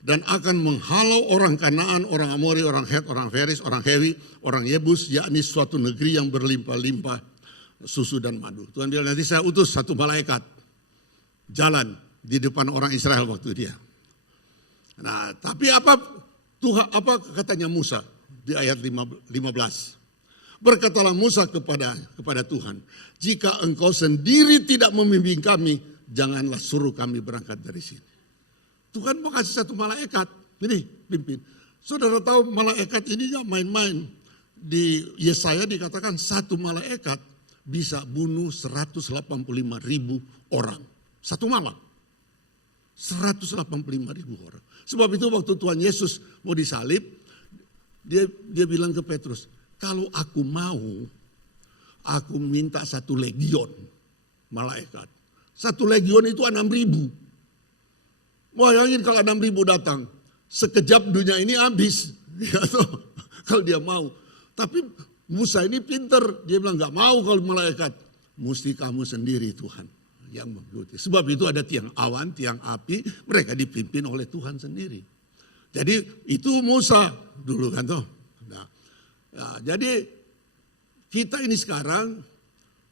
Dan akan menghalau orang Kanaan, orang Amori, orang Het, orang Feris, orang Hewi, orang Yebus, yakni suatu negeri yang berlimpah-limpah susu dan madu. Tuhan bilang nanti saya utus satu malaikat jalan di depan orang Israel waktu dia. Nah tapi apa Tuhan, apa katanya Musa di ayat 15? Berkatalah Musa kepada Tuhan, jika engkau sendiri tidak membimbing kami, janganlah suruh kami berangkat dari sini. Tuhan mau kasih satu malaikat, ini pimpin. Saudara tahu malaikat ini gak main-main. Di Yesaya dikatakan satu malaikat bisa bunuh 185.000 orang. Satu malam. 185.000 orang. Sebab itu waktu Tuhan Yesus mau disalib, dia bilang ke Petrus, kalau aku mau, aku minta 1 legion malaikat. 1 legion itu 6.000. Bayangin kalau 6.000 datang, sekejap dunia ini habis. Ya, kalau dia mau. Tapi Musa ini pinter, dia bilang gak mau kalau malaikat. Mesti kamu sendiri Tuhan yang mengikuti. Sebab itu ada tiang awan, tiang api, mereka dipimpin oleh Tuhan sendiri. Jadi itu Musa dulu kan toh. Nah, jadi kita ini sekarang,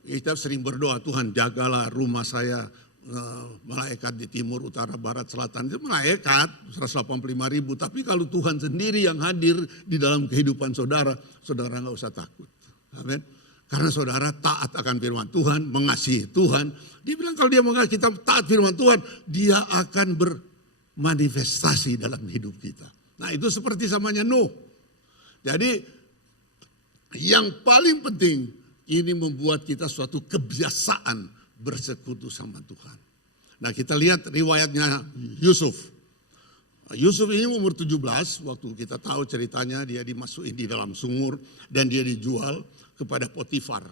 kita sering berdoa, Tuhan jagalah rumah saya, malaikat di timur, utara, barat, selatan, itu malaikat 185.000. Tapi kalau Tuhan sendiri yang hadir di dalam kehidupan saudara, saudara nggak usah takut. Amin. Karena saudara taat akan firman Tuhan, mengasihi Tuhan. Dia bilang kalau dia mengasihi kita taat firman Tuhan, dia akan bermanifestasi dalam hidup kita. Nah itu seperti samanya Nuh. Jadi yang paling penting ini membuat kita suatu kebiasaan bersekutu sama Tuhan. Nah kita lihat riwayatnya Yusuf. Yusuf ini umur 17, waktu kita tahu ceritanya dia dimasukin di dalam sumur dan dia dijual kepada Potifar,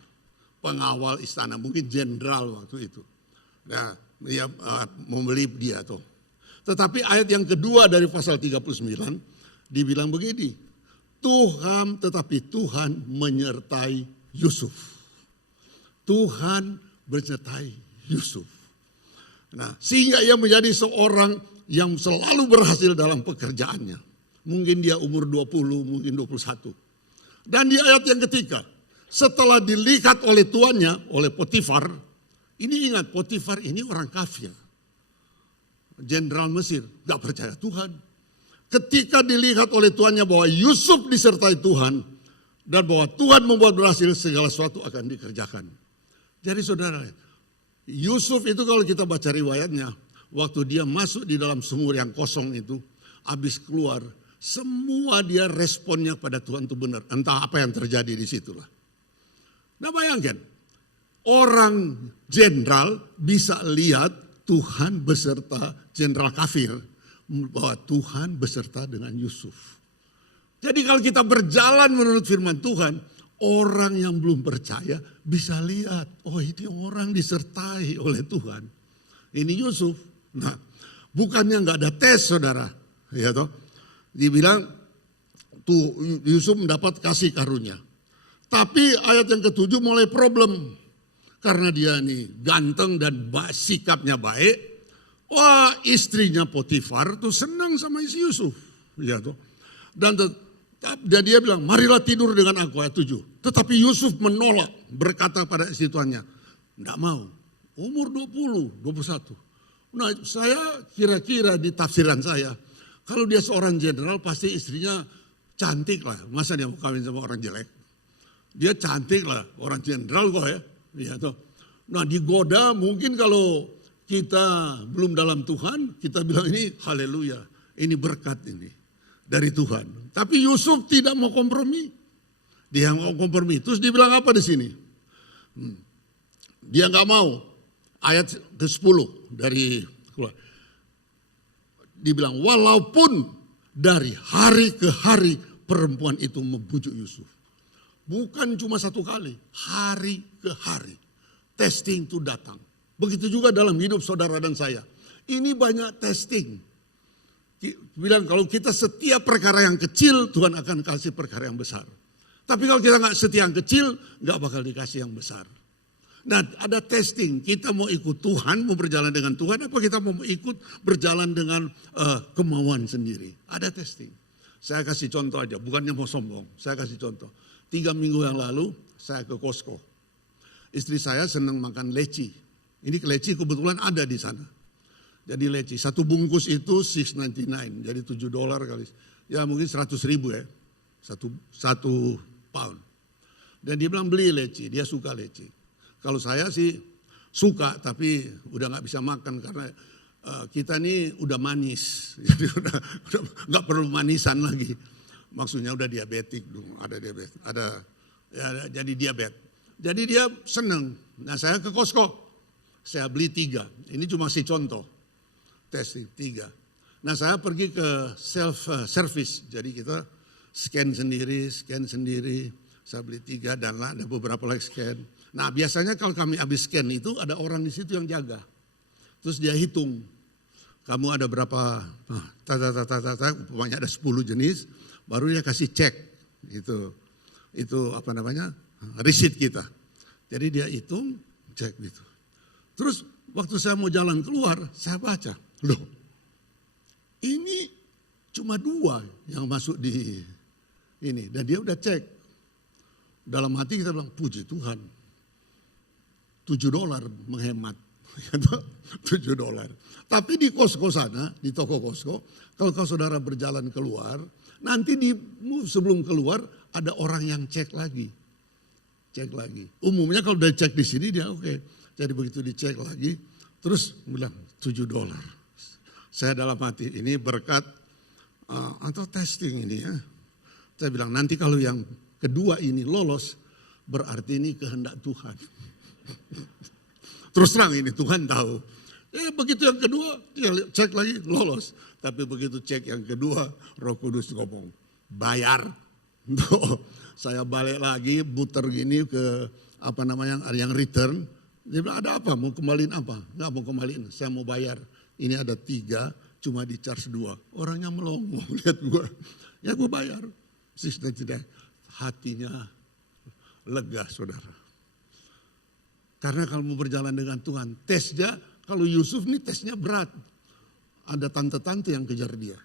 pengawal istana, mungkin jenderal waktu itu. Nah dia membeli dia tuh. Tetapi ayat yang kedua dari pasal 39 dibilang begini, tetapi Tuhan menyertai Yusuf. Tuhan menyertai Yusuf. Nah, sehingga ia menjadi seorang yang selalu berhasil dalam pekerjaannya. Mungkin dia umur 20, mungkin 21. Dan di ayat yang ketiga, setelah dilihat oleh tuannya, oleh Potifar, ini ingat Potifar ini orang kafir. Jenderal Mesir, gak percaya Tuhan. Ketika dilihat oleh tuannya bahwa Yusuf disertai Tuhan, dan bahwa Tuhan membuat berhasil, segala sesuatu akan dikerjakan. Jadi saudara, Yusuf itu kalau kita baca riwayatnya, waktu dia masuk di dalam sumur yang kosong itu, habis keluar, semua dia responnya pada Tuhan itu benar. Entah apa yang terjadi di situlah. Nah bayangkan, orang jenderal bisa lihat Tuhan beserta jenderal kafir, bahwa Tuhan beserta dengan Yusuf. Jadi kalau kita berjalan menurut firman Tuhan, orang yang belum percaya bisa lihat, oh ini orang disertai oleh Tuhan. Ini Yusuf. Nah, bukannya nggak ada tes saudara, ya toh. Dibilang tuh Yusuf mendapat kasih karunia. Tapi ayat yang ke-7 mulai problem. Karena dia ini ganteng dan sikapnya baik. Wah, istrinya Potifar tuh senang sama isi Yusuf, ya toh. Dan dia bilang, marilah tidur dengan aku, ayat 7. Tetapi Yusuf menolak, berkata pada istri tuannya, enggak mau. Umur 20, 21. Nah saya kira-kira di tafsiran saya, kalau dia seorang jenderal pasti istrinya cantik lah. Masa dia mau kawin sama orang jelek? Dia cantik lah, orang jenderal kok ya. Ya toh. Nah digoda mungkin kalau kita belum dalam Tuhan, kita bilang ini haleluya, ini berkat ini dari Tuhan. Tapi Yusuf tidak mau kompromi. Dia mau kompromi. Terus dibilang apa di sini? Dia nggak mau. Ayat ke-10 dari dibilang walaupun dari hari ke hari perempuan itu membujuk Yusuf. Bukan cuma satu kali, hari ke hari. Testing itu datang. Begitu juga dalam hidup saudara dan saya. Ini banyak testing. Bilang kalau kita setia perkara yang kecil, Tuhan akan kasih perkara yang besar. Tapi kalau kita nggak setia yang kecil, nggak bakal dikasih yang besar. Nah ada testing, kita mau ikut Tuhan, mau berjalan dengan Tuhan, apa kita mau ikut berjalan dengan kemauan sendiri. Ada testing. Saya kasih contoh aja, bukannya mau sombong, saya kasih contoh. 3 minggu yang lalu saya ke Costco. Istri saya senang makan leci. Ini leci kebetulan ada di sana. Jadi leci, satu bungkus itu $6.99, jadi $7 kali ya mungkin 100.000 ya, satu pound. Dan dia bilang beli leci, dia suka leci. Kalau saya sih suka tapi udah nggak bisa makan karena kita ini udah manis, jadi udah nggak perlu manisan lagi. Maksudnya udah diabetik, ada diabetes, jadi diabetes. Jadi dia seneng. Nah saya ke Costco, saya beli 3. Ini cuma si contoh, testing 3. Nah saya pergi ke self service, jadi kita scan sendiri. Saya beli 3 dan ada beberapa lagi scan. Nah biasanya kalau kami habis scan itu ada orang di situ yang jaga. Terus dia hitung, kamu ada berapa, umpamanya ada 10 jenis, baru dia kasih cek. Itu apa namanya, receipt kita. Jadi dia hitung, cek gitu. Terus waktu saya mau jalan keluar, saya baca, loh ini cuma 2 yang masuk di ini. Dan dia udah cek. Dalam hati kita bilang, puji Tuhan, $7 menghemat. $7. Tapi di Costco sana, di toko Costco, kalau saudara berjalan keluar, nanti sebelum keluar ada orang yang cek lagi. Umumnya kalau udah cek di sini dia oke. Jadi begitu dicek lagi, terus bilang $7. Saya dalam hati ini berkat atau testing ini ya. Saya bilang nanti kalau yang kedua ini lolos, berarti ini kehendak Tuhan. Terus terang ini Tuhan tahu. Begitu yang kedua, dia cek lagi lolos. Tapi begitu cek yang kedua, Roh Kudus ngomong, bayar. Saya balik lagi, muter gini ke apa namanya yang return. Dia bilang ada apa? Mau kembaliin apa? Nggak mau kembaliin, saya mau bayar. Ini ada 3, cuma di charge 2. Orangnya melongo, lihat gue. Ya gue bayar. Tidak, hatinya lega saudara. Karena kalau mau berjalan dengan Tuhan, tesnya, kalau Yusuf nih tesnya berat. Ada tante-tante yang kejar dia.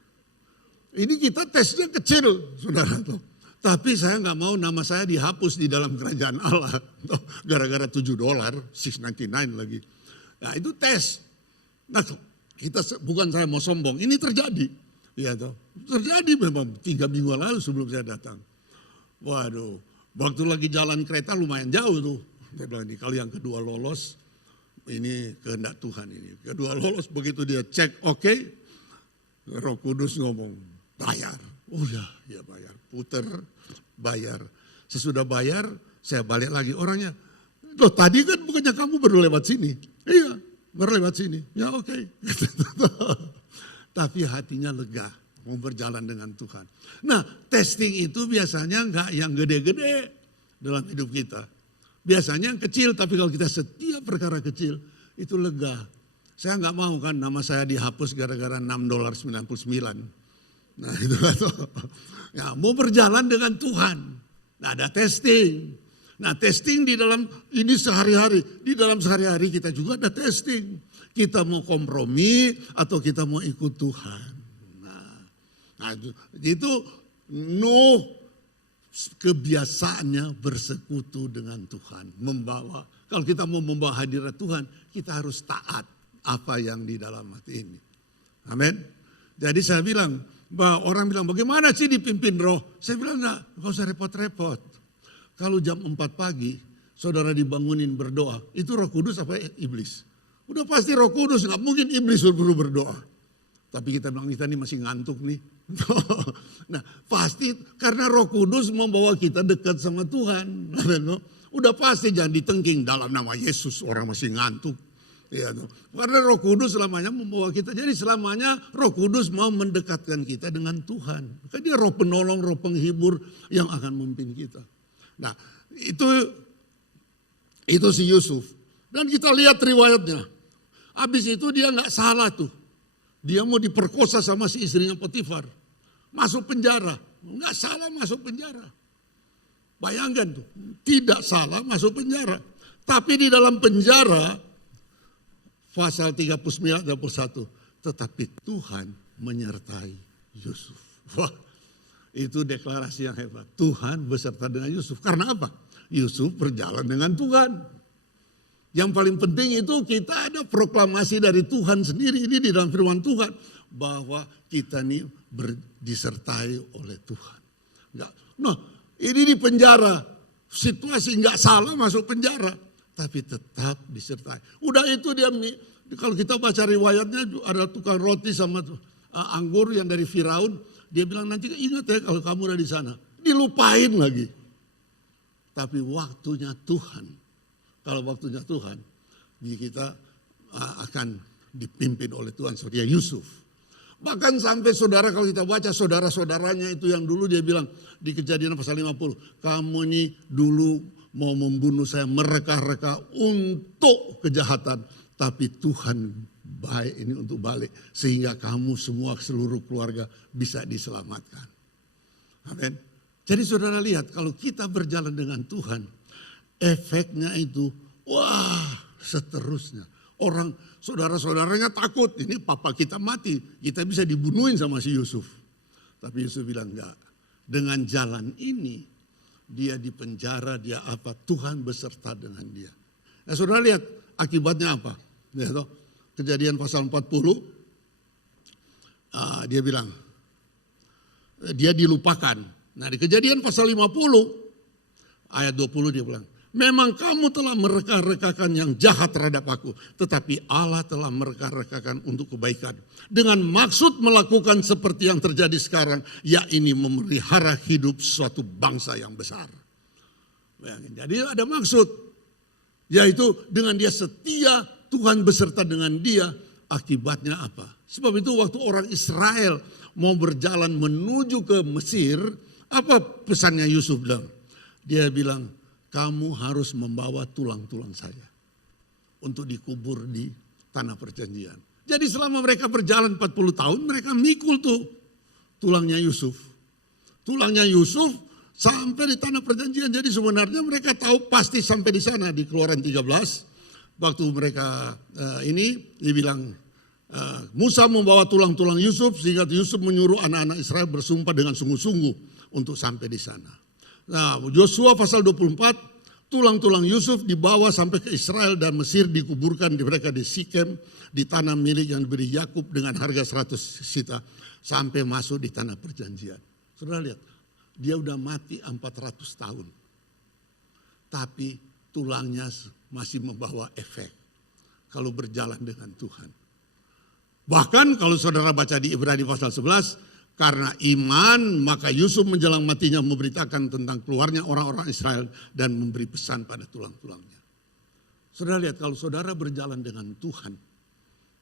Ini kita tesnya kecil saudara. Tapi saya nggak mau nama saya dihapus di dalam kerajaan Allah. Gara-gara $7, $6.99 lagi. Nah itu tes. Nah bukan saya mau sombong, ini terjadi. Ya, terjadi memang 3 minggu lalu sebelum saya datang. Waduh, waktu lagi jalan kereta lumayan jauh tuh. Saya bilang ini kalau yang kedua lolos, ini kehendak Tuhan ini. Kedua lolos begitu dia cek oke, Roh Kudus ngomong bayar. Oh ya bayar, puter bayar. Sesudah bayar saya balik lagi orangnya. Loh tadi kan bukannya kamu baru lewat sini. Iya baru lewat sini, ya oke. Tapi hatinya lega. Mau berjalan dengan Tuhan. Nah testing itu biasanya enggak yang gede-gede dalam hidup kita. Biasanya yang kecil, tapi kalau kita setiap perkara kecil itu lega. Saya enggak mau kan nama saya dihapus gara-gara $6.99. Nah itu ya, mau berjalan dengan Tuhan. Nah ada testing. Nah testing di dalam ini sehari-hari. Di dalam sehari-hari kita juga ada testing. Kita mau kompromi atau kita mau ikut Tuhan. Nah itu Nuh kebiasaannya bersekutu dengan Tuhan. Kalau kita mau membawa hadirat Tuhan, kita harus taat apa yang di dalam hati ini. Amin. Jadi saya bilang, bahwa orang bilang bagaimana sih dipimpin roh? Saya bilang enggak usah repot-repot. Kalau jam 4 pagi, saudara dibangunin berdoa, itu Roh Kudus apa iblis? Udah pasti Roh Kudus, enggak mungkin iblis suruh berdoa. Tapi kita bilang kita ini masih ngantuk nih. Nah pasti karena Roh Kudus membawa kita dekat sama Tuhan. Udah pasti jangan ditengking dalam nama Yesus orang masih ngantuk. Ya, karena Roh Kudus selamanya membawa kita. Jadi selamanya Roh Kudus mau mendekatkan kita dengan Tuhan. Karena dia roh penolong, roh penghibur yang akan memimpin kita. Nah itu si Yusuf. Dan kita lihat riwayatnya. Habis itu dia nggak salah tuh. Dia mau diperkosa sama si istrinya Potifar. Masuk penjara. Nggak salah masuk penjara. Bayangkan tuh. Tidak salah masuk penjara. Tapi di dalam penjara. Pasal 39-31. Tetapi Tuhan menyertai Yusuf. Wah itu deklarasi yang hebat. Tuhan beserta dengan Yusuf. Karena apa? Yusuf berjalan dengan Tuhan. Yang paling penting itu kita ada proklamasi dari Tuhan sendiri. Ini di dalam firman Tuhan. bahwa kita ini disertai oleh Tuhan. Enggak. Nah, ini di penjara, situasi nggak salah masuk penjara, tapi tetap disertai. Udah itu dia, kalau kita baca riwayatnya ada tukang roti sama anggur yang dari Firaun, dia bilang nanti ingat ya kalau kamu udah di sana, dilupain lagi. Tapi waktunya Tuhan, kalau waktunya Tuhan, kita akan dipimpin oleh Tuhan seperti Yusuf. Bahkan sampai saudara kalau kita baca saudara-saudaranya itu yang dulu dia bilang di Kejadian pasal 50. Kamu ini dulu mau membunuh saya mereka-reka untuk kejahatan. Tapi Tuhan baik ini untuk balik. Sehingga kamu semua seluruh keluarga bisa diselamatkan. Amin. Jadi saudara lihat kalau kita berjalan dengan Tuhan. Efeknya itu wah seterusnya. Orang saudara-saudaranya takut, ini papa kita mati, kita bisa dibunuhin sama si Yusuf. Tapi Yusuf bilang enggak, dengan jalan ini dia dipenjara, dia apa, Tuhan beserta dengan dia. Nah saudara lihat akibatnya apa? Ya, toh? Kejadian pasal 40, dia bilang, dia dilupakan. Nah di Kejadian pasal 50, ayat 20 dia bilang, memang kamu telah mereka-rekakan yang jahat terhadap aku. Tetapi Allah telah mereka-rekakan untuk kebaikan. Dengan maksud melakukan seperti yang terjadi sekarang. Yaitu memelihara hidup suatu bangsa yang besar. Bayangin, jadi ada maksud. Yaitu dengan dia setia, Tuhan beserta dengan dia. Akibatnya apa? Sebab itu waktu orang Israel mau berjalan menuju ke Mesir. Apa pesannya Yusuf bilang? Dia bilang, kamu harus membawa tulang-tulang saya untuk dikubur di tanah perjanjian. Jadi selama mereka berjalan 40 tahun mereka mikul tuh tulangnya Yusuf. Tulangnya Yusuf sampai di tanah perjanjian. Jadi sebenarnya mereka tahu pasti sampai di sana di Keluaran 13. Waktu mereka dia bilang Musa membawa tulang-tulang Yusuf sehingga Yusuf menyuruh anak-anak Israel bersumpah dengan sungguh-sungguh untuk sampai di sana. Nah, Yosua pasal 24, tulang-tulang Yusuf dibawa sampai ke Israel dan Mesir dikuburkan di mereka di Sikem, di tanah milik yang diberi Yakub dengan harga 100 sita sampai masuk di tanah perjanjian. Saudara lihat, dia udah mati 400 tahun. Tapi tulangnya masih membawa efek kalau berjalan dengan Tuhan. Bahkan kalau saudara baca di Ibrani pasal 11, karena iman maka Yusuf menjelang matinya memberitakan tentang keluarnya orang-orang Israel dan memberi pesan pada tulang-tulangnya. Saudara lihat kalau saudara berjalan dengan Tuhan,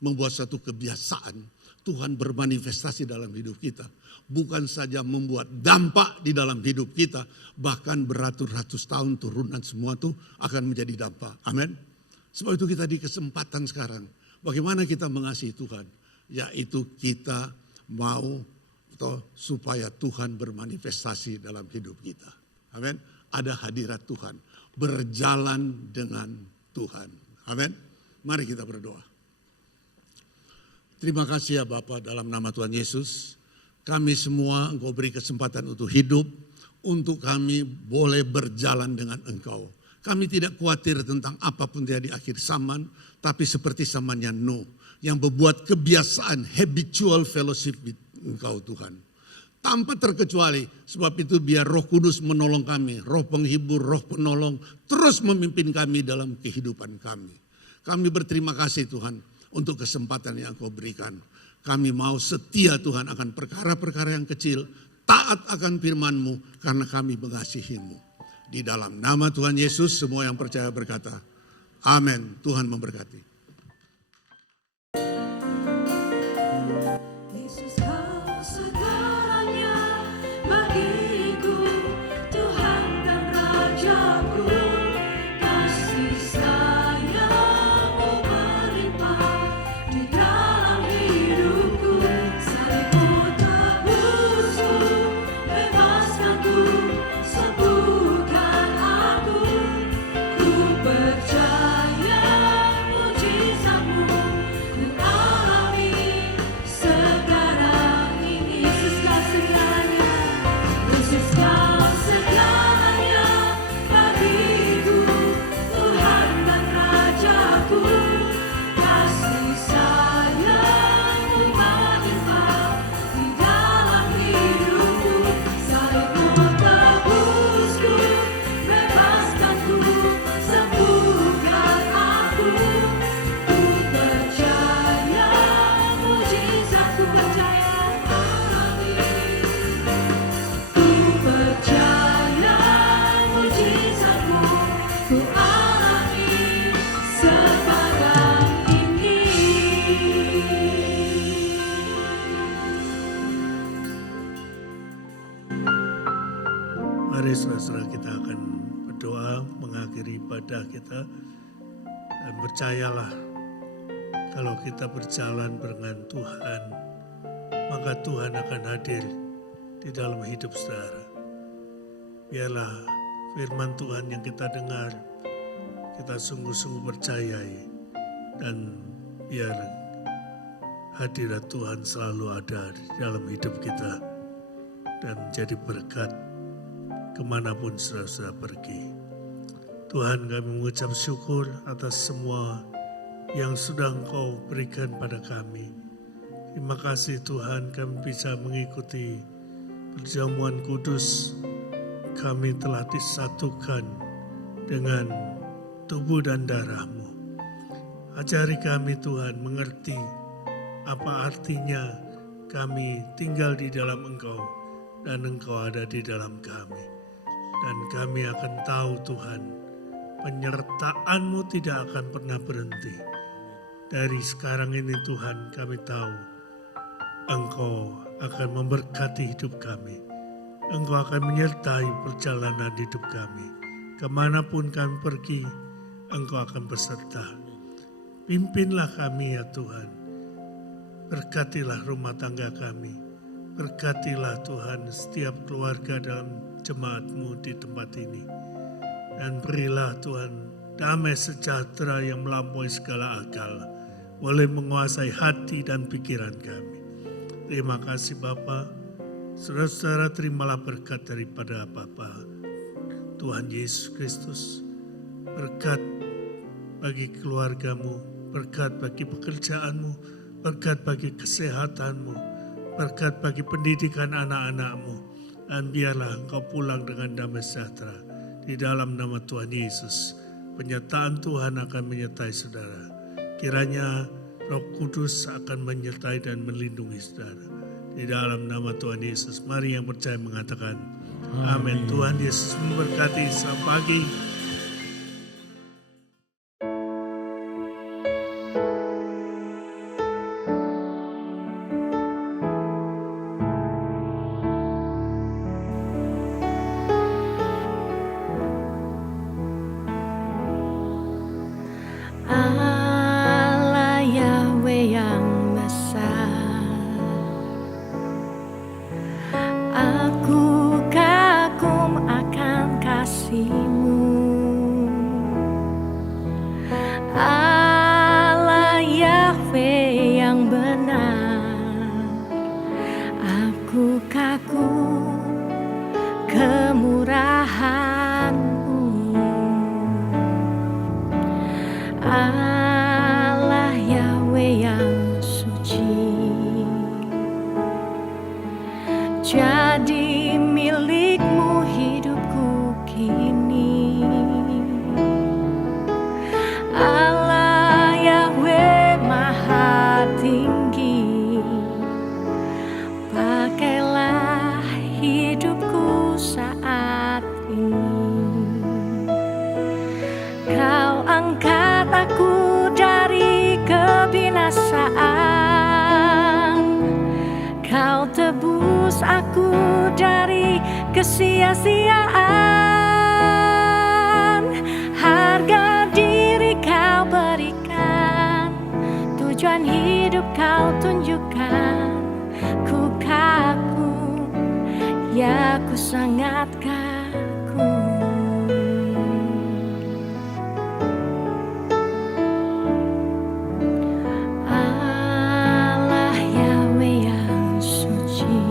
membuat satu kebiasaan, Tuhan bermanifestasi dalam hidup kita. Bukan saja membuat dampak di dalam hidup kita, bahkan beratus-ratus tahun turunan semua itu akan menjadi dampak. Amin. Sebab itu kita di kesempatan sekarang, bagaimana kita mengasihi Tuhan, yaitu kita mau supaya Tuhan bermanifestasi dalam hidup kita. Amin. Ada hadirat Tuhan. Berjalan dengan Tuhan. Amin. Mari kita berdoa. Terima kasih ya Bapa dalam nama Tuhan Yesus. Kami semua Engkau beri kesempatan untuk hidup. Untuk kami boleh berjalan dengan Engkau. Kami tidak khawatir tentang apapun yang di akhir zaman. Tapi seperti zamannya Nuh. Yang berbuat kebiasaan habitual fellowship with Engkau Tuhan. Tanpa terkecuali, sebab itu biar Roh Kudus menolong kami, Roh penghibur, Roh penolong, terus memimpin kami dalam kehidupan kami. Kami berterima kasih Tuhan untuk kesempatan yang Engkau berikan. Kami mau setia Tuhan akan perkara-perkara yang kecil, taat akan firman-Mu karena kami mengasihi-Mu. Di dalam nama Tuhan Yesus semua yang percaya berkata, amin. Tuhan memberkati. Percaya puji ibadah kita. Dan percayalah, kalau kita berjalan dengan Tuhan, maka Tuhan akan hadir di dalam hidup saudara. Biarlah firman Tuhan yang kita dengar, kita sungguh-sungguh percayai, dan biar hadirat Tuhan selalu ada di dalam hidup kita dan menjadi berkat kemanapun saudara pergi. Tuhan, kami mengucap syukur atas semua yang sudah Engkau berikan pada kami. Terima kasih Tuhan, kami bisa mengikuti perjamuan kudus. Kami telah disatukan dengan tubuh dan darah-Mu. Ajari kami Tuhan mengerti apa artinya kami tinggal di dalam Engkau dan Engkau ada di dalam kami. Dan kami akan tahu Tuhan, penyertaan-Mu tidak akan pernah berhenti. Dari sekarang ini Tuhan, kami tahu Engkau akan memberkati hidup kami. Engkau akan menyertai perjalanan hidup kami. Kemanapun kami pergi, Engkau akan beserta. Pimpinlah kami ya Tuhan. Berkatilah rumah tangga kami. Berkatilah Tuhan setiap keluarga dalam jemaat-Mu di tempat ini. Dan berilah Tuhan damai sejahtera yang melampaui segala akal. Boleh menguasai hati dan pikiran kami. Terima kasih Bapa. Saudara-saudara, terimalah berkat daripada Bapa Tuhan Yesus Kristus. Berkat bagi keluarga-Mu, berkat bagi pekerjaan-Mu, berkat bagi kesehatan-Mu, berkat bagi pendidikan anak-anak-Mu. Dan biarlah Engkau pulang dengan damai sejahtera. Di dalam nama Tuhan Yesus, penyertaan Tuhan akan menyertai saudara. Kiranya Roh Kudus akan menyertai dan melindungi saudara. Di dalam nama Tuhan Yesus, mari yang percaya mengatakan amin. Tuhan Yesus memberkati. Selamat pagi. Allah Yahweh yang besar, aku kagum akan kasih-Mu. Allah Yahweh yang benar, aku kagum kemurahan-Mu. Allah Yahweh yang suci, jadi milik-Mu hidupku kini. Allah Yahweh maha tinggi, pakailah hidupku saat ini. Kau angkat aku dari kebinasaan, Kau tebus aku dari kesia-siaan. Harga diri Kau berikan, tujuan hidup Kau tunjukkan. Ku kagum, ya ku sangat kagum. Allah Yahweh yang suci,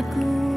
aku.